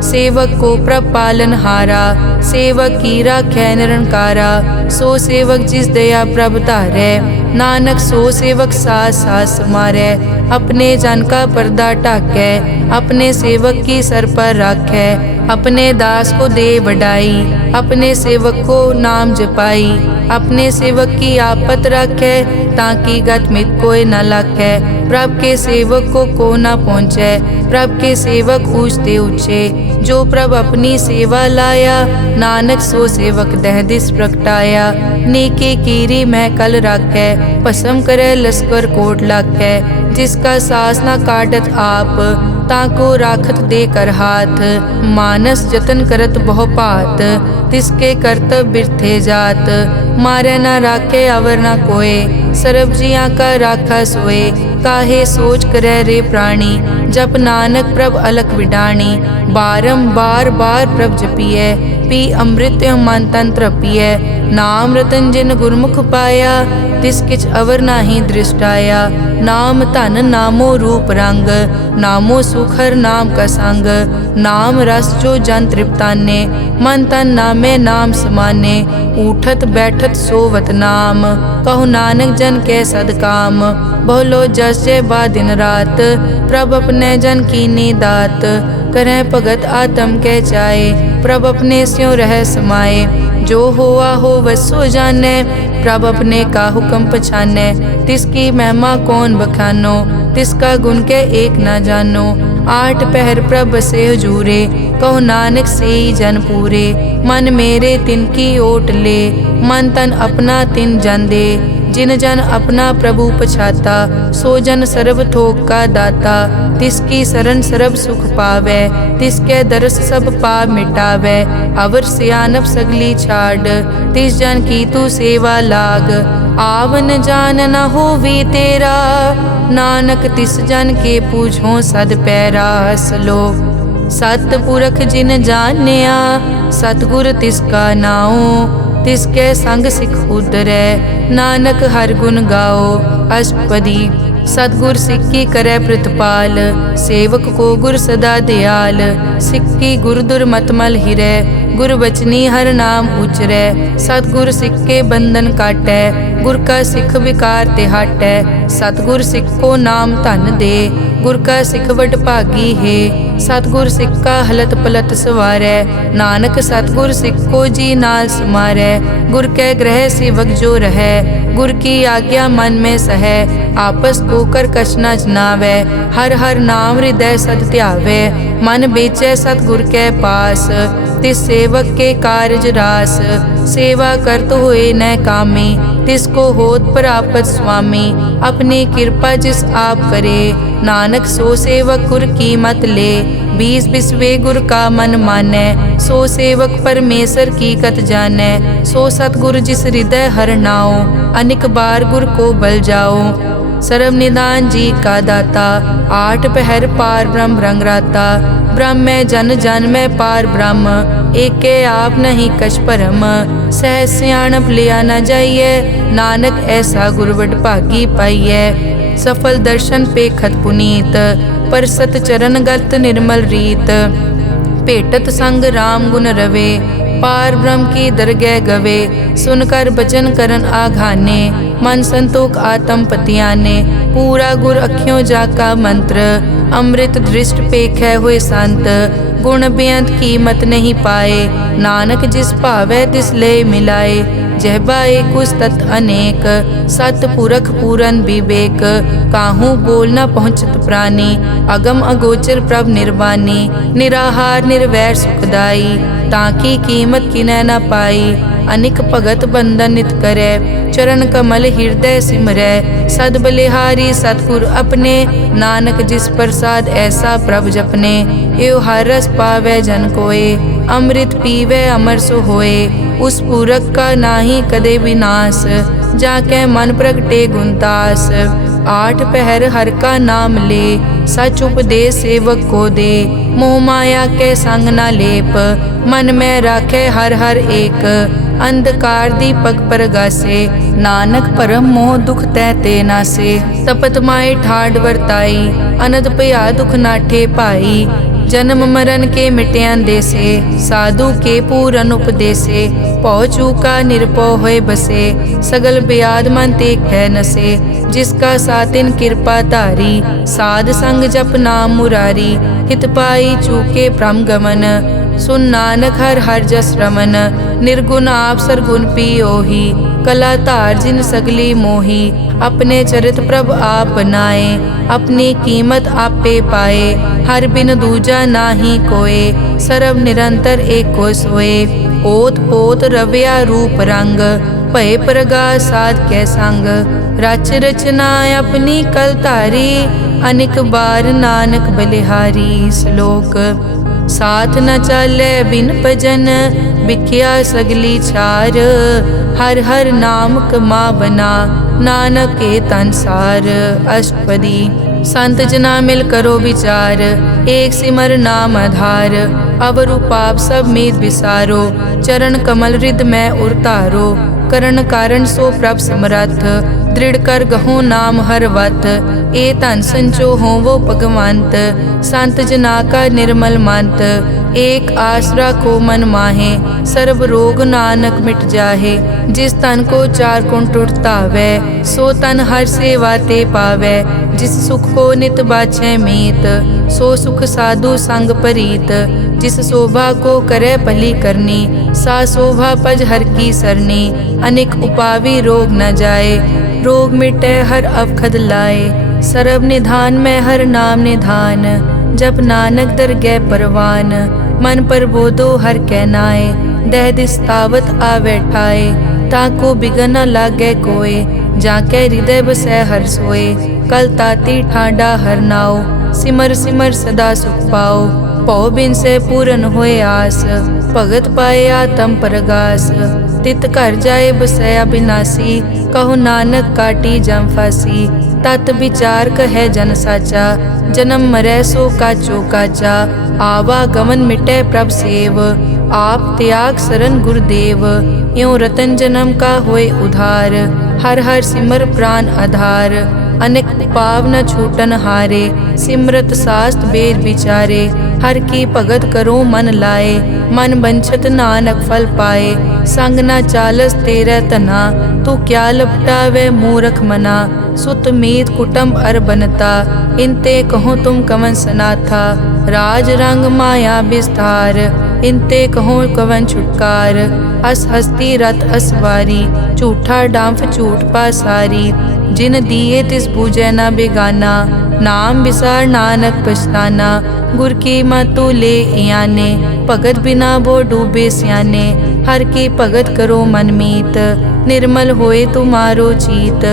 सेवक को प्रभ पालन हारा, सेवक की राखै निरंकारा, सो सेवक जिस दया प्रभ धारै, नानक सो सेवक सास सास मारै, अपने जन का पर्दा ढाकै, अपने सेवक की सर पर राखै, अपने दास को दे बढ़ाई, अपने सेवक को नाम जपाई, अपने सेवक की आपत रखै, ताकि गत मित कोई न लखै, प्रभ के सेवक को न पहुँचै, प्रभ के सेवक ऊंचते ऊंचे, जो प्रभ अपनी सेवा लाया, नानक सो सेवक दह दिस प्रगटाया, नेके कीरी मह कल राखै, भस्म करे लश्कर कोट लाखै, जिसका सास न काटत आप, ताको राखत दे कर हाथ, मानस जतन करत बहु पात, तिसके करतब बिरथे जात, मारे न राखे अवर न कोय, सर्ब जिया का राखा सोए, काहे सोच करे रे प्राणी, जप नानक प्रभ अलख विडाणी, बारंबार बार प्रभ जपिए, पी अमृत मन तन तृपिए, नाम रतन जिन गुरमुख पाया, तिस किछ अवर नाही दृष्टाया, नाम धन नामो रूप रंग, नामो सुखर नाम का संग, नाम रस जो जन तृप्ताने, मन तन नामे नाम समाने, उठत बैठत सोवत नाम, कहु नानक जन के सदकाम, बहुलो जस जय बा दिन रात, प्रभ अपने जन की दात, करें भगत आत्म के चाहे, प्रभ अपने स्यों रह समाये, जो होआ हो वसो जाने, प्रभ अपने का हुक्म पछाने, तिसकी महिमा कौन बखानो, तिसका गुण के एक न जानो, आठ पहर प्रभ से हजूरे, कहो नानक से ही जन पूरे, मन मेरे तिनकी ओट ले, मन तन अपना तिन जन दे, जिन जन अपना प्रभु पछाता, सो जन सर्व थोक का दाता, तिसकी शरण सर्व सुख पावे, तिसके दरस सब पाप मिटावे, अवर सियानप सगली छाड़, तिस जन की तू सेवा लाग, आवन जान न होवी तेरा, नानक तिस जन के पूछो सद पैरा, सलोक सतपुरख जिन जानिया, सतगुर तिसका नाओ, तिसके संग सिख उदरै, नानक हर गुण गाओ, अष्टपदी सतगुर सिक्की करे प्रतिपाल, सेवक को गुर सदा दयाल, सिक्की गुर दुर्मतमल हिरै, गुर बचनी हर नाम उचरै, सतगुर सिक्के बंधन काटै, गुर का सिख विकार ते हटै, सतगुर सिक्को नाम धन दे, गुर का सिखवट भागी है, सतगुर सिक्का हलत पलत सवारै, नानक सतगुर सिक्को जी नाल समारै, गुर के ग्रह सेवक जो रहै, गुर की आज्ञा मन में सहै, आपस होकर कछ न जनावै, हर हर नाम हृदय सत ध्यावै, मन बेचै सतगुर के पास, तिस सेवक के कारज रास, सेवा करत होए न कामी, तिसको होत प्रापत स्वामी, अपनी कृपा जिस आप करे, नानक सो सेवक गुर की मत ले, बीस बिसवे गुर का मन मानै, सो सेवक परमेश्वर की कत जानै, सो सतगुर जिस हृदय हर नाओ, अनिक बार गुर को बल जाओ, सर्व निदान जी का दाता, आठ पहर पार ब्रह्म रंग राता, ब्रह्म में जन जन में पार ब्रह्म, एके आप नहीं कछ परम, सह सियाणप लिया न जाइए, नानक ऐसा गुरवट भागी पाइए, सफल दर्शन पे खत पुनीत, पर सत चरण गत निर्मल रीत, भेटत संग राम गुण रवे, पार ब्रह्म की दरगह गवे, सुनकर बचन करन आघाने, मन संतोख आत्म पतियाने, पूरा गुर अखियों जाका मंत्र, अमृत दृष्ट पेखै हुए संत, गुण बेअंत कीमत नहीं पाए, नानक जिस भावै तिस ले मिलाए, जहबाए कुछ तत् अनेक, सत पुरख पूरन विवेक, काहू बोल न पहुँचत प्राणी, अगम अगोचर प्रभ निर्वाणी, निराहार निर्वैर सुखदाई, ताकि कीमत किनै न पाई, अनिक भगत बंदन नित करै, चरण कमल हृदय सिमरै, सद बलिहारी सतगुर अपने, नानक जिस प्रसाद ऐसा प्रभ जपने, एव हर रस पावै जन कोय, अमृत पीवै अमर सो होए, उस पूरक का नाही कदे विनाश, जाके मन प्रगटे गुणतास, आठ पहर हर का नाम ले, सच उपदेश सेवक को दे। मोह माया के संग न लेप, मन में राखे हर हर एक। अंधकार दीपक परगासे, नानक परम मोह दुख तैते नासे। तपत माए ठाड वर्ताई, अनद पया दुख नाठे पाई। जन्म मरण के मिट्यां देसे, साधु के पूरन उपदेसे। पौ चूका निरपौ होए बसे, सगल ब्याद मन ते कै नसे। जिसका सातिन कृपा धारी, साध संग जप नाम मुरारी। हित पाई चूके भ्रम गमन, सुन नानक हर हर जस रमन। निर्गुण आप सरगुण पियोही, कला धार जिन सगली मोही। अपने चरित प्रभ आप बनाए, अपनी कीमत आपे पाए। हर बिन दूजा नाही कोय, सरब निरंतर एको सोए। ओत पोत रव्या रूप रंग, भय प्रगास साध कै संग। रच रचना अपनी कल धारी, अनेक बार नानक बलिहारी। श्लोक साथ न चाले बिन भजन, बिख्या सगली छार। हर हर नाम कमावना, नानक के तनसार। अष्टपदी संत जना मिल करो विचार, एक सिमर नाम आधार। अवर पाप सब मीत विसारो, चरण कमल रिद में उरतारो। करण कारण सो प्रभ समरथ, दृढ़ कर गहो नाम हर वत। ए धन संचो हो वो भगवंत, संत जना का निर्मल मंत। एक आसरा को मन माहे, सर्व रोग नानक मिट जाहे। जिस तन को चार कुण टूटता वै, सो तन हर सेवा ते पावै। जिस सुख को नित बाछै मीत, सो सुख साधु संग परीत। जिस शोभा को करे भली करनी, सा शोभा पज हर की सरनी। अनेक उपावी रोग न जाए, रोग मिटे हर अवखद लाए। सर्व निधान में हर नाम निधान, जप नानक दरगह परवान। मन पर बोधो हर कै नाए, दह दिस तावत आवे ठाए। ताको बिगन न लागे कोय, जाके हृदय बसै हर सोए। कल ताती ठाडा हर नाओ, सिमर सिमर सदा सुख पाओ। पौ बिन से पूरन होए आस, भगत पाए आत्म परगास। तित घर जाए बसै अविनाशी, कहो नानक काटी जम फासी। तत विचार कहे जन साचा, जन्म मरै सो काचो काचा। आवागमन मिटे प्रभ सेव, आप त्याग शरण गुरुदेव। यों रतन जन्म का होए उधार, हर हर सिमर प्राण आधार। अनेक पाव न छूटन हारे, सिमरत शास्त्र वेद विचारे। हर की भगत करो मन लाए, मन बंछत नानक फल पाए। संग न चालस तेरे तना, तू क्या लपटावे मूरख मना। सुत मीत कुटुंब अर बनता, इनते कहो तुम कवन सनाथा। राज रंग माया विस्तार, इनते कहो कवन छुटकार। अस हस्ती रत असवारी, झूठा डांफ झूठ पासारी। जिन दिए तिस बूझे न बेगाना, नाम विसार नानक पछताना। गुर की मतु ले याने, भगत बिना वो डूबे स्याने। हर की भगत करो मन मीत, निर्मल होए तुम्हारो चीत।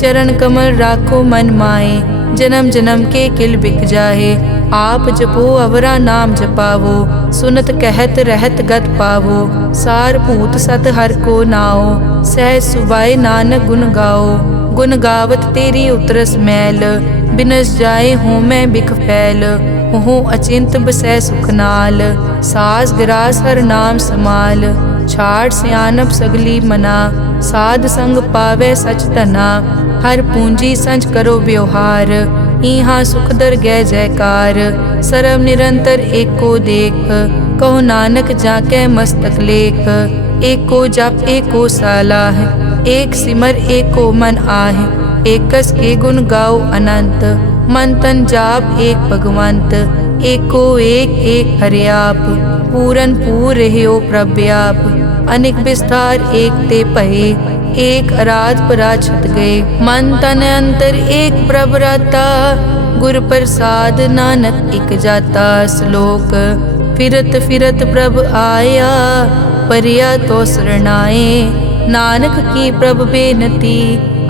चरण कमल राखो मन माए, जन्म जन्म के किल बिक जाहे। आप जपो अवरा नाम जपावो, सुनत कहत रहत गत पावो। सार भूत सत हर को नाओ, सहज सुबाए नानक गुण गाओ। गुण गावत तेरी उतरस मैल, बिनस जाए हूँ मैं बिख फैल। हूँ अचिंत बसै सुख नाल, सास ग्रास हर नाम समाल। छाड़ सियानप सगली मना, साध संग पावे सच तना। हर पूंजी संच करो व्यवहार, इहाँ सुख दर गै जयकार। सरब निरंतर एको देख, कहो नानक जाके मस्तक लेख। एको जप एको सालाह, एक सिमर एको मन आह। एकस के गुण गाओ अनंत, मन तन जाप एक भगवंत। एको एक एक हरियाप, पूरन पूर रहियो प्रव्याप। अनेक विस्तार एक ते पहे, एक अराध पराछत गए। मन तन अंतर एक प्रभ राता, गुर प्रसाद नानक इक जाता। श्लोक फिरत फिरत प्रभ आया, परिया तो शरणाए। नानक की प्रभ बेनती,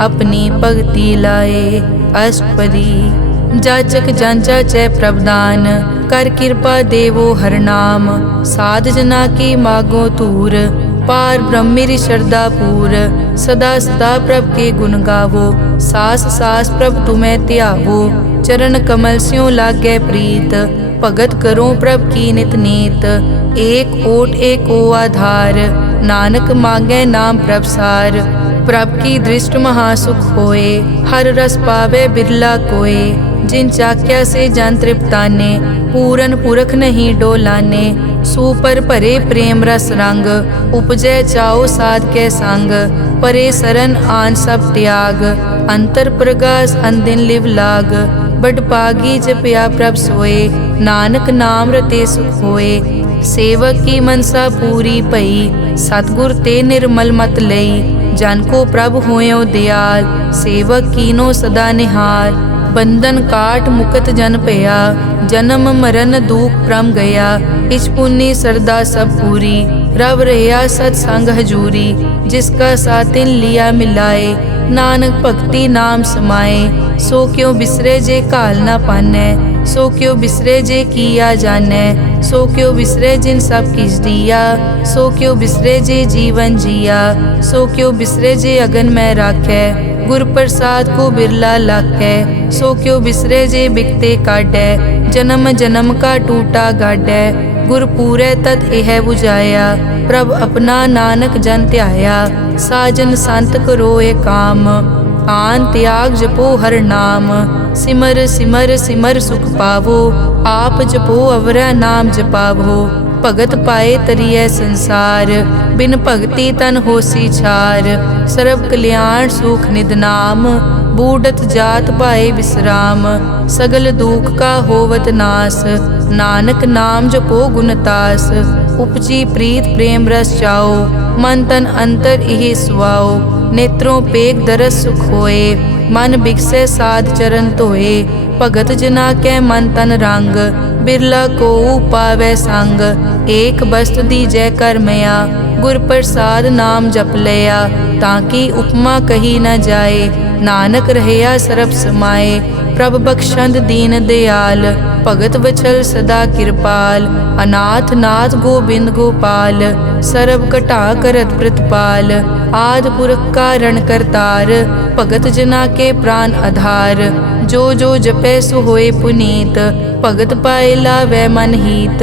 अपनी भगति लाए। अष्टपदी जाचक जांचा चै प्रभदान, कर कृपा देवो हर नाम। साध जना की मागो तूर, पार ब्रह्म मेरी श्रद्धा पूर, सदा सदा प्रभ के गुण गावो। सास सास प्रभ तुम्हें त्यावो, चरण कमल स्यों लागै प्रीत। भगत करो प्रभ की नित नीत, एक ओट एको आधार। नानक मांगै नाम प्रभ सार, प्रभ की दृष्ट महासुख होए। हर रस पावे बिरला कोय, जिन चाक्या से जन तृप्ताने। पूरन पुरख नहीं डोलाने, सुपर भरे प्रेम रस रंग। उपजै चाओ साध के संग, परे सरन आन सब त्याग। अंतर प्रगास अनदिन लिव लाग, बड़ पागी जपया प्रभ सोए। नानक नाम रते सुख होए, सेवक की मनसा पूरी पई। सतगुर ते निर्मल मत लई, जन को प्रभ होयो दयाल। सेवक कीनो सदा निहाल, बंधन काट मुकत जन पया। जन्म मरण दुख प्रम गया, इच पुन्नी सरदा सब पूरी। रव रहा सत्संग हजूरी, जिसका सातिन लिया मिलाए। नानक भक्ति नाम समाए, सो क्यों बिसरे जे काल ना पानै। सो क्यों बिसरे जे किया जानै, सो क्यों बिसरे जिन सब किस दिया। सो क्यों बिसरे जे जीवन जिया, सो क्यों बिसरे जे अगन में राखै। गुर प्रसाद को बिरला लाखै, सो क्यों बिसरे जे बिकते काटै। जन्म जन्म का टूटा गाडै, गुर पूरे तत एह बुझाया। प्रभ अपना नानक जन ध्याया, साजन संत करो ए काम। आन त्याग जपो हर नाम, सिमर सिमर सिमर सुख पावो। आप जपो अवरा नाम जपावो, भगत पाए तरिए संसार। बिन भगति तन होसी छार, सर्व कल्याण सुख निद नाम। बूढ़त जात पाए विश्राम, सगल दुख का होवत नास। नानक नाम जपो गुणतास, उपजी प्रीत प्रेम रस चाओ। मन तन अंतर इहि सुआओ, नेत्रों पेग दरस सुख होए। मन बिकसे साध चरण धोए, भगत जना के मन तन रंग। बिरला को पावै संग, एक बस्त दीजै कर मया। गुर प्रसाद नाम जप लया, ताकि उपमा कही न जाए। नानक रहया सरब समाए, प्रभ बख्शंद दीन दयाल। भगत वचल सदा कृपाल, अनाथ नाथ गोबिंद गोपाल। सरब कटा करत प्रतिपाल, आद पुरख कारण करतार। भगत जना के प्राण आधार, जो जो जपै सो होए पुनीत। भगत पाए लावै मन हीत,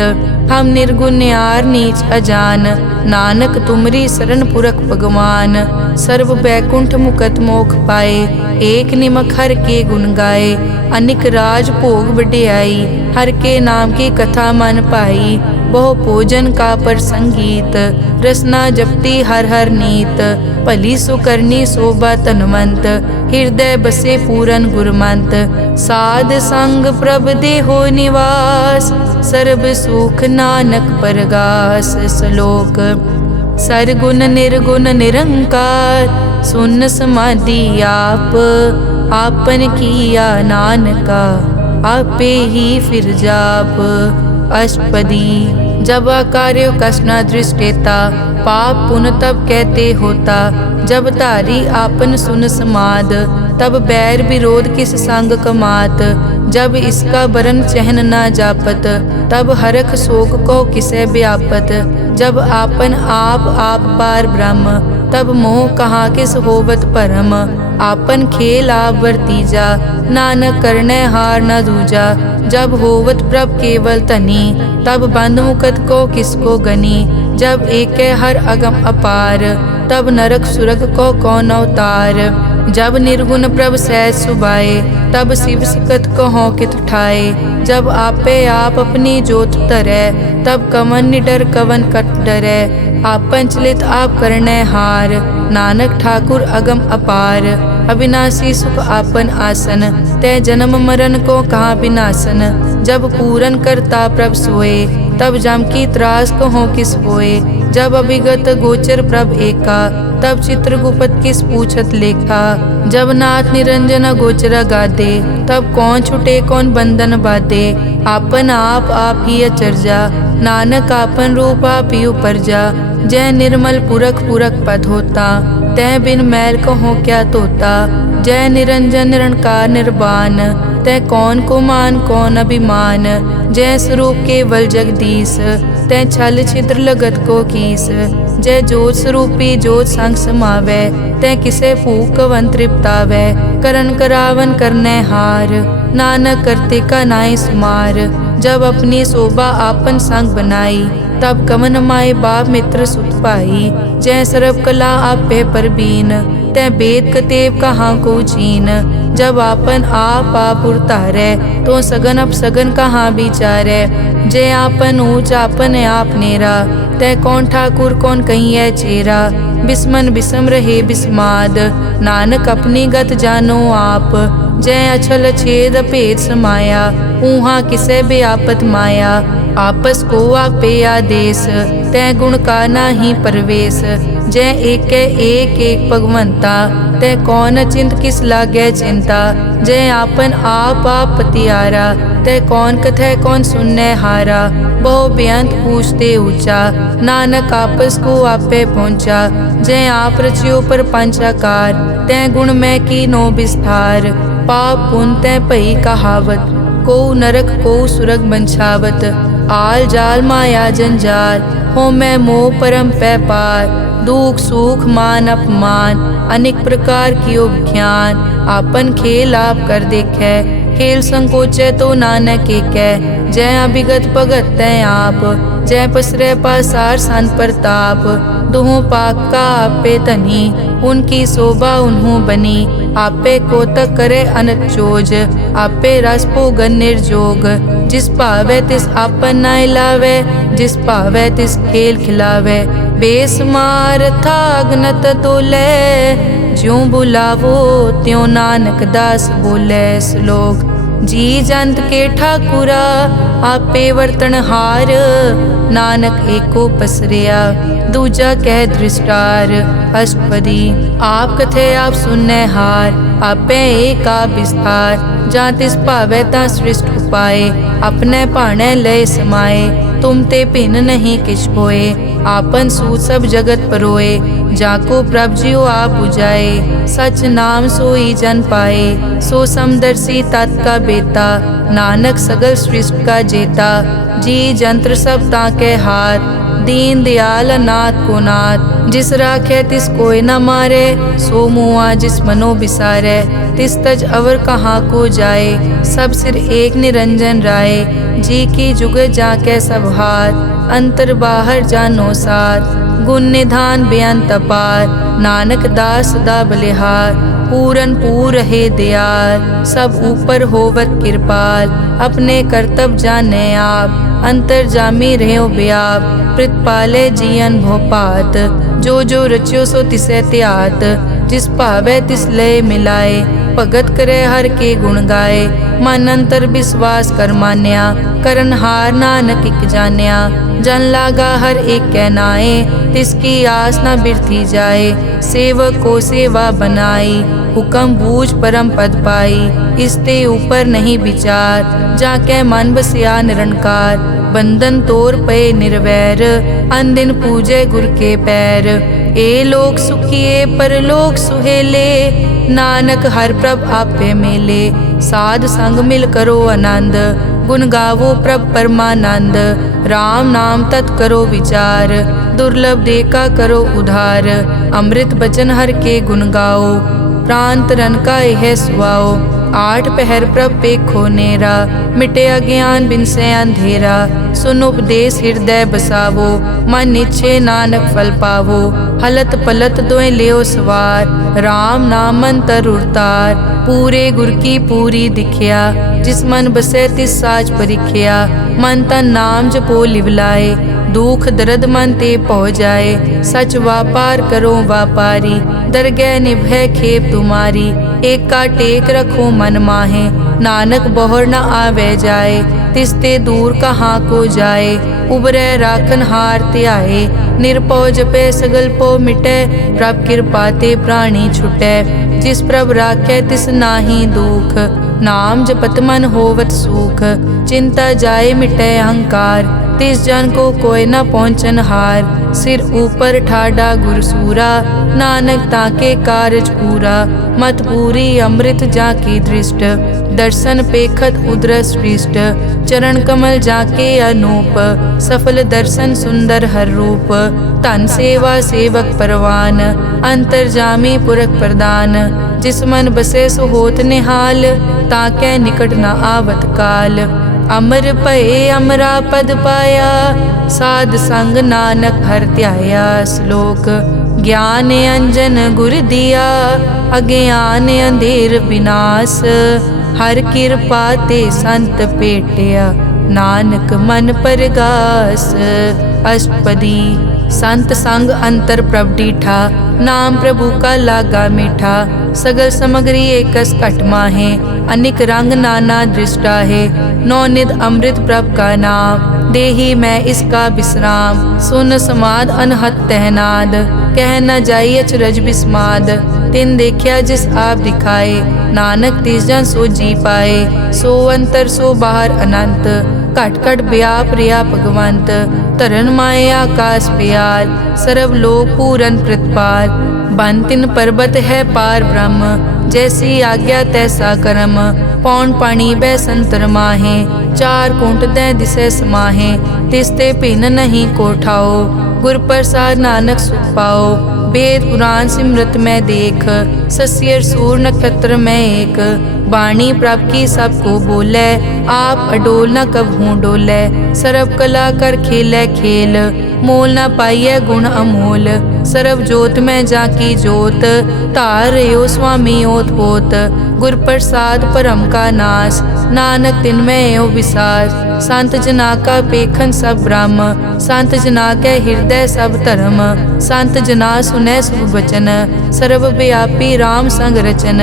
हम निर्गुण न्यार नीच अजान। नानक तुमरी शरण पुरख भगवान, सर्व बैकुंठ मुकत मोख पाए। एक निमक हर के गुण गाए, अनिक राज भोग बढ़ियाई। हर के नाम की कथा मन पाई, बहु भोजन का पर संगीत। रसना जपती हर हर नीत, भली सुकरनी शोभा तनवंत। हृदय बसे पूरन गुरमंत, साध संग प्रभ देहो निवास। सर्ब सुख नानक परगास। श्लोक सरगुण निर्गुण निरंकार, सुन समाधि आप। आपन किया नानका, आपे ही फिर जाप। अष्टपदी जब कार्यो कष्ट न दृष्टेता, पाप पुण्य तब कहते होता। जब धारी आपन सुन समाद, तब बैर विरोध किस संग कमात। जब इसका बरन चहन न जापत, तब हरख शोक को किसे व्यापत। जब आपन आप पार ब्रह्म, तब मोह कहाँ किस होवत परम। आपन खेल आप वर्तीजा, नानक करने हार न दूजा। जब होवत प्रभ केवल तनी, तब बंद मुकत को किसको गनी। जब एक हर अगम अपार, तब नरक सुरग को कौन अवतार। जब निर्गुण प्रभ सहज सुभाए, तब शिव सकत कहो कित ठाए। जब आपे आप अपनी जोत तरै, तब कवन निडर कवन कट डरै। आपन चलित आप करने हार, नानक ठाकुर अगम अपार। अविनाशी सुख आपन आसन, तै जन्म मरण को कहाँ विनाशन। जब पूरन करता प्रभ सोए, तब जम की त्रास कहो किस होए। जब अभिगत गोचर प्रभ एका, तब चित्रगुप्त किस पूछत लेखा। जब नाथ निरंजन गोचर गादे, तब कौन छुटे कौन बंधन बाधे। आपन आप ही अचरजा, नानक आपन रूप आप ही उपरजा। जय निर्मल पुरख पुरख पद होता, तै बिन मैल कहो क्या तोता। जय निरंजन निरंकार निर्वाण, तै कौन को मान कौन अभिमान। जय स्वरूप केवल जगदीश, तै छल छिद्र लगत को कीस। जय जोत स्वरूपी जोत संग समावै, तै किसे भूख कवन तृप्तावै। करन करावन करनै हार, नानक करते का नाई सुमार। जब अपनी शोभा आपन संग बनाई, तब कवन माए बाप मित्र सुत पाई। जय सर्व कला आपे परबीन, तै वेद कतेब कहाँ को चीन। जब आपन आप उरतारै, तो सगन अपसगन कहाँ विचारै। जय आपन ऊंच आपन आप नेरा, तै कौन ठाकुर कौन कहिए चेरा। बिस्मन बिसम रहे बिस्माद, नानक अपनी गत जानो आप। जय अछल छेद भेद समाया, ऊहा किसे बेआपत माया। आपस को आपे आदेश, तै गुण का नाही परवेश। जय एक भगवंता, तै कौन चिंत किस लागे चिंता। जय आपन आप पतियारा, तै कौन कथै कौन सुनने हारा। बहु बेअंत पूछते ऊंचा, नानक आपस को आपे पहुँचा। जय आप रचियो पर पंचाकार, तै गुण में कीनो विस्तार। पाप पुण्य तै भई कहावत, को नरक को सुरग बंछावत। आल जाल माया जंजाल, हो मैं मोह परम पै पार। दुख सुख मान अपमान, अनेक प्रकार कियो ज्ञान। आपन खेल आप कर देखे, खेल संकोचे तो नानक एकै। जय अभिगत भगत तै आप, जय पसरै पासार सन प्रताप। दुहों पाक का आपे तनी, उनकी शोभा उन्हों बनी। आपे कोतक करे अनत चोज, आपे रस भोगन निर्जोग। जिस भावै तिस आपन नाय लावै, जिस भावै तिस खेल खिलावै। बेसमार था अगनत तोलै, ज्यों बुलावो त्यों नानक दास बोले। श्लोक। जी जंत के ठाकुरा, आपे वर्तन हार। नानक एको पसरिया, दूजा कह दृष्टार। अष्टपदी। आप कथे आप सुनने हार, आपे एक आप विस्तार। जा तिस भावै ता सृष्ट उपाय, अपने भाणे लय समाए। तुम ते भिन्न नहीं किछ होए, आपन सूत सब जगत परोए। जाको प्रभ जियो आप बुझाए, सच नाम सोई जन पाए। सो समदर्शी तत् का बेता, नानक सगल सृष्टि का जेता। जी जंत्र सब ताके हाथ, दीन दयाल अनाथ को नाथ। जिस राखे तिस कोई न मारे, सो मुआ जिस मनो बिसारे। तिस तज अवर कहाँ को जाए, सब सिर एक निरंजन राय। जी की जुग जाके सब हाथ, अंतर बाहर जानो साथ। गुण निधान बेअंत अपार, नानक दास सदा बलिहार। पूरन पूर रहे दयाल, सब ऊपर होवत कृपाल। अपने कर्तव्य जाने आप, अंतर जामी रहो व्याप। प्रतिपाले जियन भोपात, जो जो रचियो सो तिसे त्यात। जिस भावै तिस लय मिलाए, भगत करे हर के गुण गाए। मन अंतर विश्वास कर मान्या, करन हार नानक इक जान्या। जन लागा हर एक कै नाए, तिसकी आस न बिरथी जाए। सेवक को सेवा बनाई, हुक्म बूझ परम पद पाई। इसते ऊपर नहीं विचार, जाके मन बसिया निरंकार। बंधन तोर पे निर्वैर, अन दिन पूजे गुर के पैर। ए लोक सुखिए परलोक सुहेले, नानक हर प्रभ आपे मेले। साध संग मिल करो आनंद, गुण गावो प्रभ परमानंद। राम नाम तत् करो विचार, दुर्लभ देखा करो उधार। अमृत बचन हर के गुण गाओ, प्राण तरन का यह सुआओ। आठ पहर प्रभ पेखो नेरा, मिटे अज्ञान बिन से अंधेरा। सुन उपदेश हृदय बसावो, मन इच्छे नानक फल पावो। हलत पलत दोए लियो सवार, राम नाम अंतर उरतार। पूरे गुर की पूरी दिखिया, जिस मन बसे तिस साज परिखिया। मन तन नाम जपो लिवलाए, दुख दर्द मन ते पौ जाए। सच व्यापार करो व्यापारी, दरगह निभै खेप तुम्हारी। एक का टेक रखो मन माहे, नानक बहुर न आवे जाए। तिसते दूर कहाँ को जाए, उबरै राखन हार त्याए। निरपौ जपे सगल पो मिटै, प्रभ कृपा ते प्राणी छुटै। जिस प्रभ राखे तिस नाही दुख, नाम जपत मन होवत सुख। चिंता जाए मिटै अहंकार, तिस जन को कोय न पहुँचन हार। सिर ऊपर ठाडा गुरसूरा, नानक ताके कारज पूरा। मत पूरी अमृत जाकी दृष्ट, दर्शन पेखत उदरस पृष्ठ। चरण कमल जाके अनूप, सफल दर्शन सुंदर हर रूप। धन सेवा सेवक परवान, अंतर्जामी पुरख प्रदान। जिस मन बसे सो होत निहाल, ताकै निकट न आवत काल। अमर भये अमरा पद पाया, साध संग नानक हर ध्याया। श्लोक ज्ञान अंजन गुर दिया, अज्ञान अंधेर विनाश। हर कृपा ते संत पेटिया, नानक मन परगास। अष्टपदी संत संग अंतर प्रभ डीठा, नाम प्रभु का लागा मीठा। सगल समग्री एकस घट माहे, अनिक रंग नाना दृष्टा है। नौनिध अमृत प्रभ का नाम, देही मैं इसका विश्राम। सुन समाद अनहत तहनाद, कह न जाई अचरज बिस्माद। तिन देखिया जिस आप दिखाए, नानक तिस जन सो जी पाए। सो अंतर सो बाहर अनंत, घट घट व्याप रिया भगवंत। धरन माया आकाश प्यार, सर्व लोक पूरन प्रतिपाल। बन तिन पर्वत है पार ब्रह्म, जैसी आज्ञा तैसा कर्म। पौन पानी बै संतर माहे, चार कुंट दै दिसै समाहे। तिसते भिन्न नहीं कोठाओ, गुर प्रसाद नानक सुख पाओ। वेद पुराण सिमरत में देख, सस्यर सूर नक्षत्र में एक। वाणी प्रभ की सबको बोले, आप अडोल न कबहूँ डोले। सर्व कला कर खेलै खेल, मोल न पाइयै गुण अमोल। सर्व जोत में जाकी जोत, धार रहो स्वामी ओत पोत। गुर प्रसाद परम का नाश, नानक तिन में एओ विसास। संत जना का पेखन सब ब्रह्म, संत जना के हृदय सब धर्म। संत जना सुनै शुभ वचन, सर्व व्यापी राम संग रचन।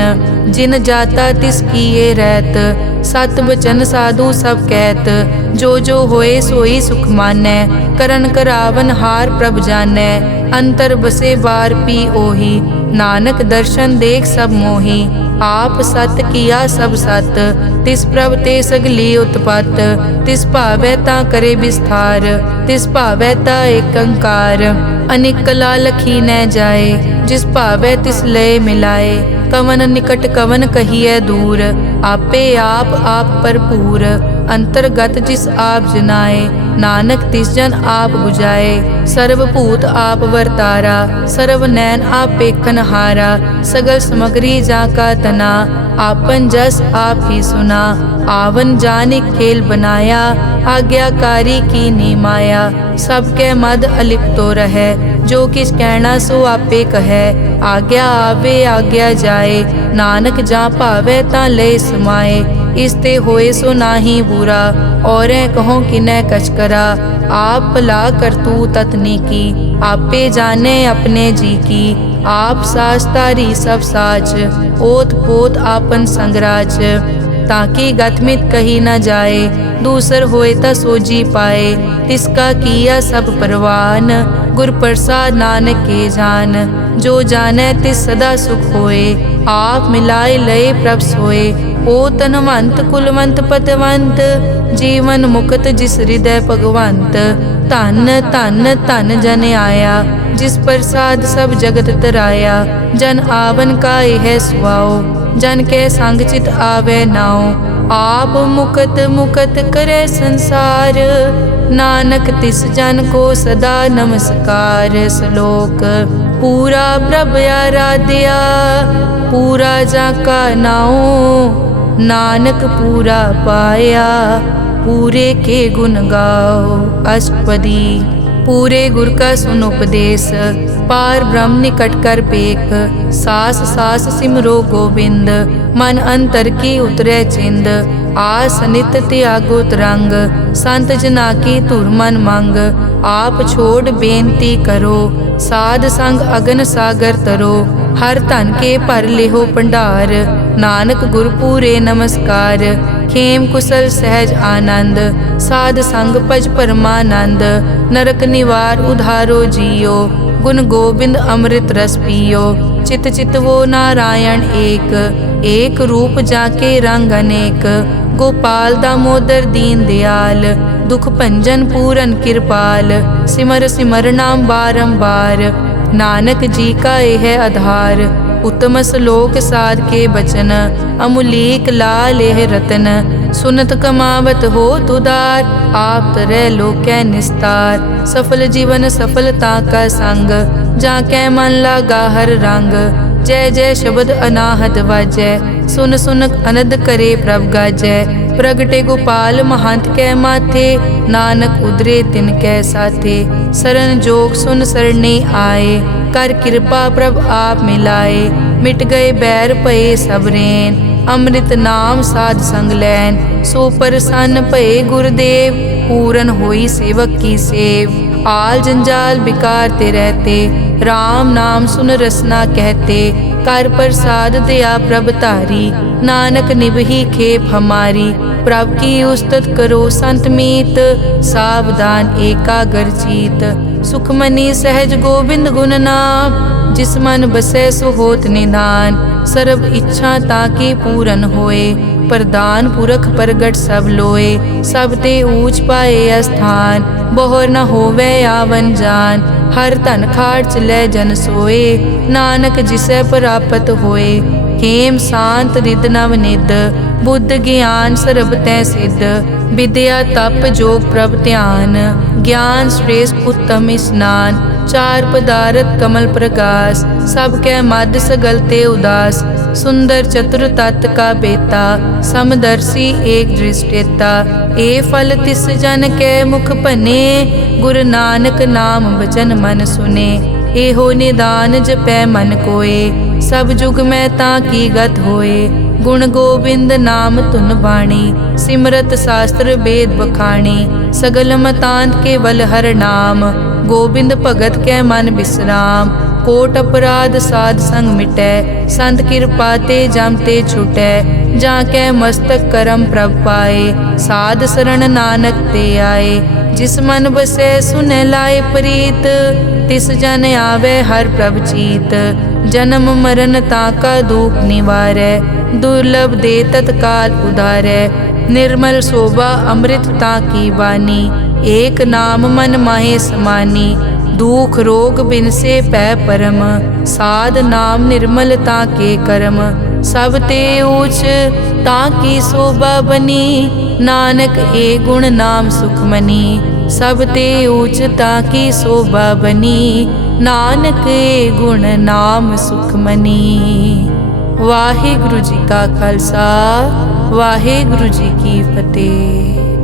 जिन जाता तिस किए रहत, सत बचन साधु सब कहत। जो जो होए सोई सुख मानै, करन करावन हार प्रभ जानै। अंतर बसे बार पी ओही, नानक दर्शन देख सब मोही। आप सत किया सब सत, तिस प्रभ ते सगली उत्पत। तिस भावै ता करे विस्तार, तिस भावै ता एक अंकार। अनेक कला लखी न जाए, जिस भावै तिस लय मिलाए। कवन निकट कवन कहिए दूर, आपे आप भरपूर। अंतर्गत जिस आप जनाए, नानक तिस जन आप बुझाए। सर्वभूत आप वर्तारा, सर्व नैन आप पेखन हारा। सगल समग्री जाका तना, आपन जस आप ही सुना। आवन जाने खेल बनाया, आज्ञाकारी की नी माया। सबके मद अलिप्तो रहे, जो किस कहना सो आपे कहे। आज्ञा आवे आज्ञा जाए, नानक जा भावे ता ले समाए। इसते होए सो नाही बुरा, और कहो किनै कछ करा। आप भला करतू ततनी की, आपे जाने अपने जी की। आप साच तारी सब साच, ओत पोत आपन संगराज। ताकि गतमित कही न जाए, दूसर होए ता सोजी पाए। तिसका किया सब परवान, गुर प्रसाद नानक के जान। जो जाने तिस सदा सुख होए, आप मिलाए लय प्रभ सोए। ओ तनवंत कुलवंत पतवंत, जीवन मुक्त जिस हृदय भगवंत। धन धन धन जन आया, जिस प्रसाद सब जगत तराया। जन आवन का यह सुआओ, जन के संग चित आवे नाओ। आप मुकत मुकत करे संसार, नानक तिस जन को सदा नमस्कार। श्लोक पूरा प्रभ आराध्या, पूरा जाका नाओ। नानक पूरा पाया, पूरे के गुण गाओ। अष्टपदी पूरे गुर का सुन उपदेश, पार ब्रह्म निकट कर पेख। सास सास सिमरो गोविंद, मन अंतर की उतरे चिंद। आस नित त्यागो तरंग, संत जना की धुर मन मंग। आप छोड़ बेनती करो, साध संग अगन सागर तरो। हर धन के भर लिहो भंडार, नानक गुर पूरे नमस्कार। खेम कुशल सहज आनंद, साध संग भज परमानंद। नरक निवार उधारो जियो, गुण गोविंद अमृत रस पियो। चित चित वो नारायण एक, एक रूप जाके रंग अनेक। गोपाल दामोदर दीन दयाल, दुख भंजन पूरन कृपाल। सिमर सिमर नाम बारंबार, नानक जी का यह आधार। उत्तम श्लोक साध के बचन, अमुलीक लाल यह रतन। सुनत कमावत हो तुदार, आप तरह लोकै निस्तार। सफल जीवन सफलता का संग, जाकै मन लागा हर रंग। जय जय शब्द अनाहत वाजै, सुन सुन अनद करे प्रभ गाजै। प्रगटे गोपाल महंत कै माथे, नानक उदरे तिन कै साथे। सरन जोग सुन सरने आए, कर कृपा प्रभ आप मिलाए। मिट गए बैर भये सब रैन, अमृत नाम साध संग लैन। सो प्रसन्न भये गुरुदेव, पूरन होई सेवक की सेव। आल जंजाल बिकार ते रहते, राम नाम सुन रसना कहते। कर प्रसाद दया प्रभ तारी, नानक निभही खेप हमारी। प्रभ की उस्तत करो संत मीत, सावधान एकाग्र चीत। सुखमनी सहज गोबिंद गुण नाम, जिस मन बसै सो होत निधान। सर्ब इच्छा ताकी पूरन होए, प्रदान पुरख प्रगट सब लोए। सब ते ऊंच पाए अस्थान, बहुर न होवे आवन जान। हर धन खाट चलै जन सोए, नानक जिसै प्राप्त होए। हेम शांत रिद नव निद, बुद्ध ज्ञान सर्ब तै सिद्ध। विद्या तप जोग प्रभ ध्यान, ज्ञान श्रेष्ठ उत्तम स्नान। चार पदारथ कमल प्रकाश, सब कै मद सगल ते उदास। सुंदर चतुर तत् का बेता, समदर्शी एक दृष्टेता। ए फल तिस जन कै मुख भने, गुरु नानक नाम बचन मन सुने। एहो निदान जपै मन कोए, सब जुग में ताकी गत होए। गुण गोबिंद नाम धुन बाणी, सिमरत शास्त्र वेद बखाणी। सगल मतांत केवल हर नाम, गोबिंद भगत कै मन विश्राम। कोट अपराध साध संग मिटै, संत कृपा ते जम ते छुटै। जाकै मस्तक करम प्रभ पाए, साध शरण नानक ते आए। जिस मन बसै सुनै लाए प्रीत, तिस जन आवे हर प्रभ चीत। जन्म मरण ताका दुख निवारै, दुर्लभ दे तत्काल उधारै। निर्मल शोभा अमृत ताकी वानी, एक नाम मन माहे समानी। दुख रोग बिन से पै परम, साध नाम निर्मलता के कर्म। सब ते ऊच ताकी शोभा बनी, नानक ए गुण नाम सुखमनी। सब ते ऊच ताकी शोभा बनी, नानक ए गुण नाम सुखमनी। वाहिगुरु जी का खालसा, वाहिगुरु जी की फतेह।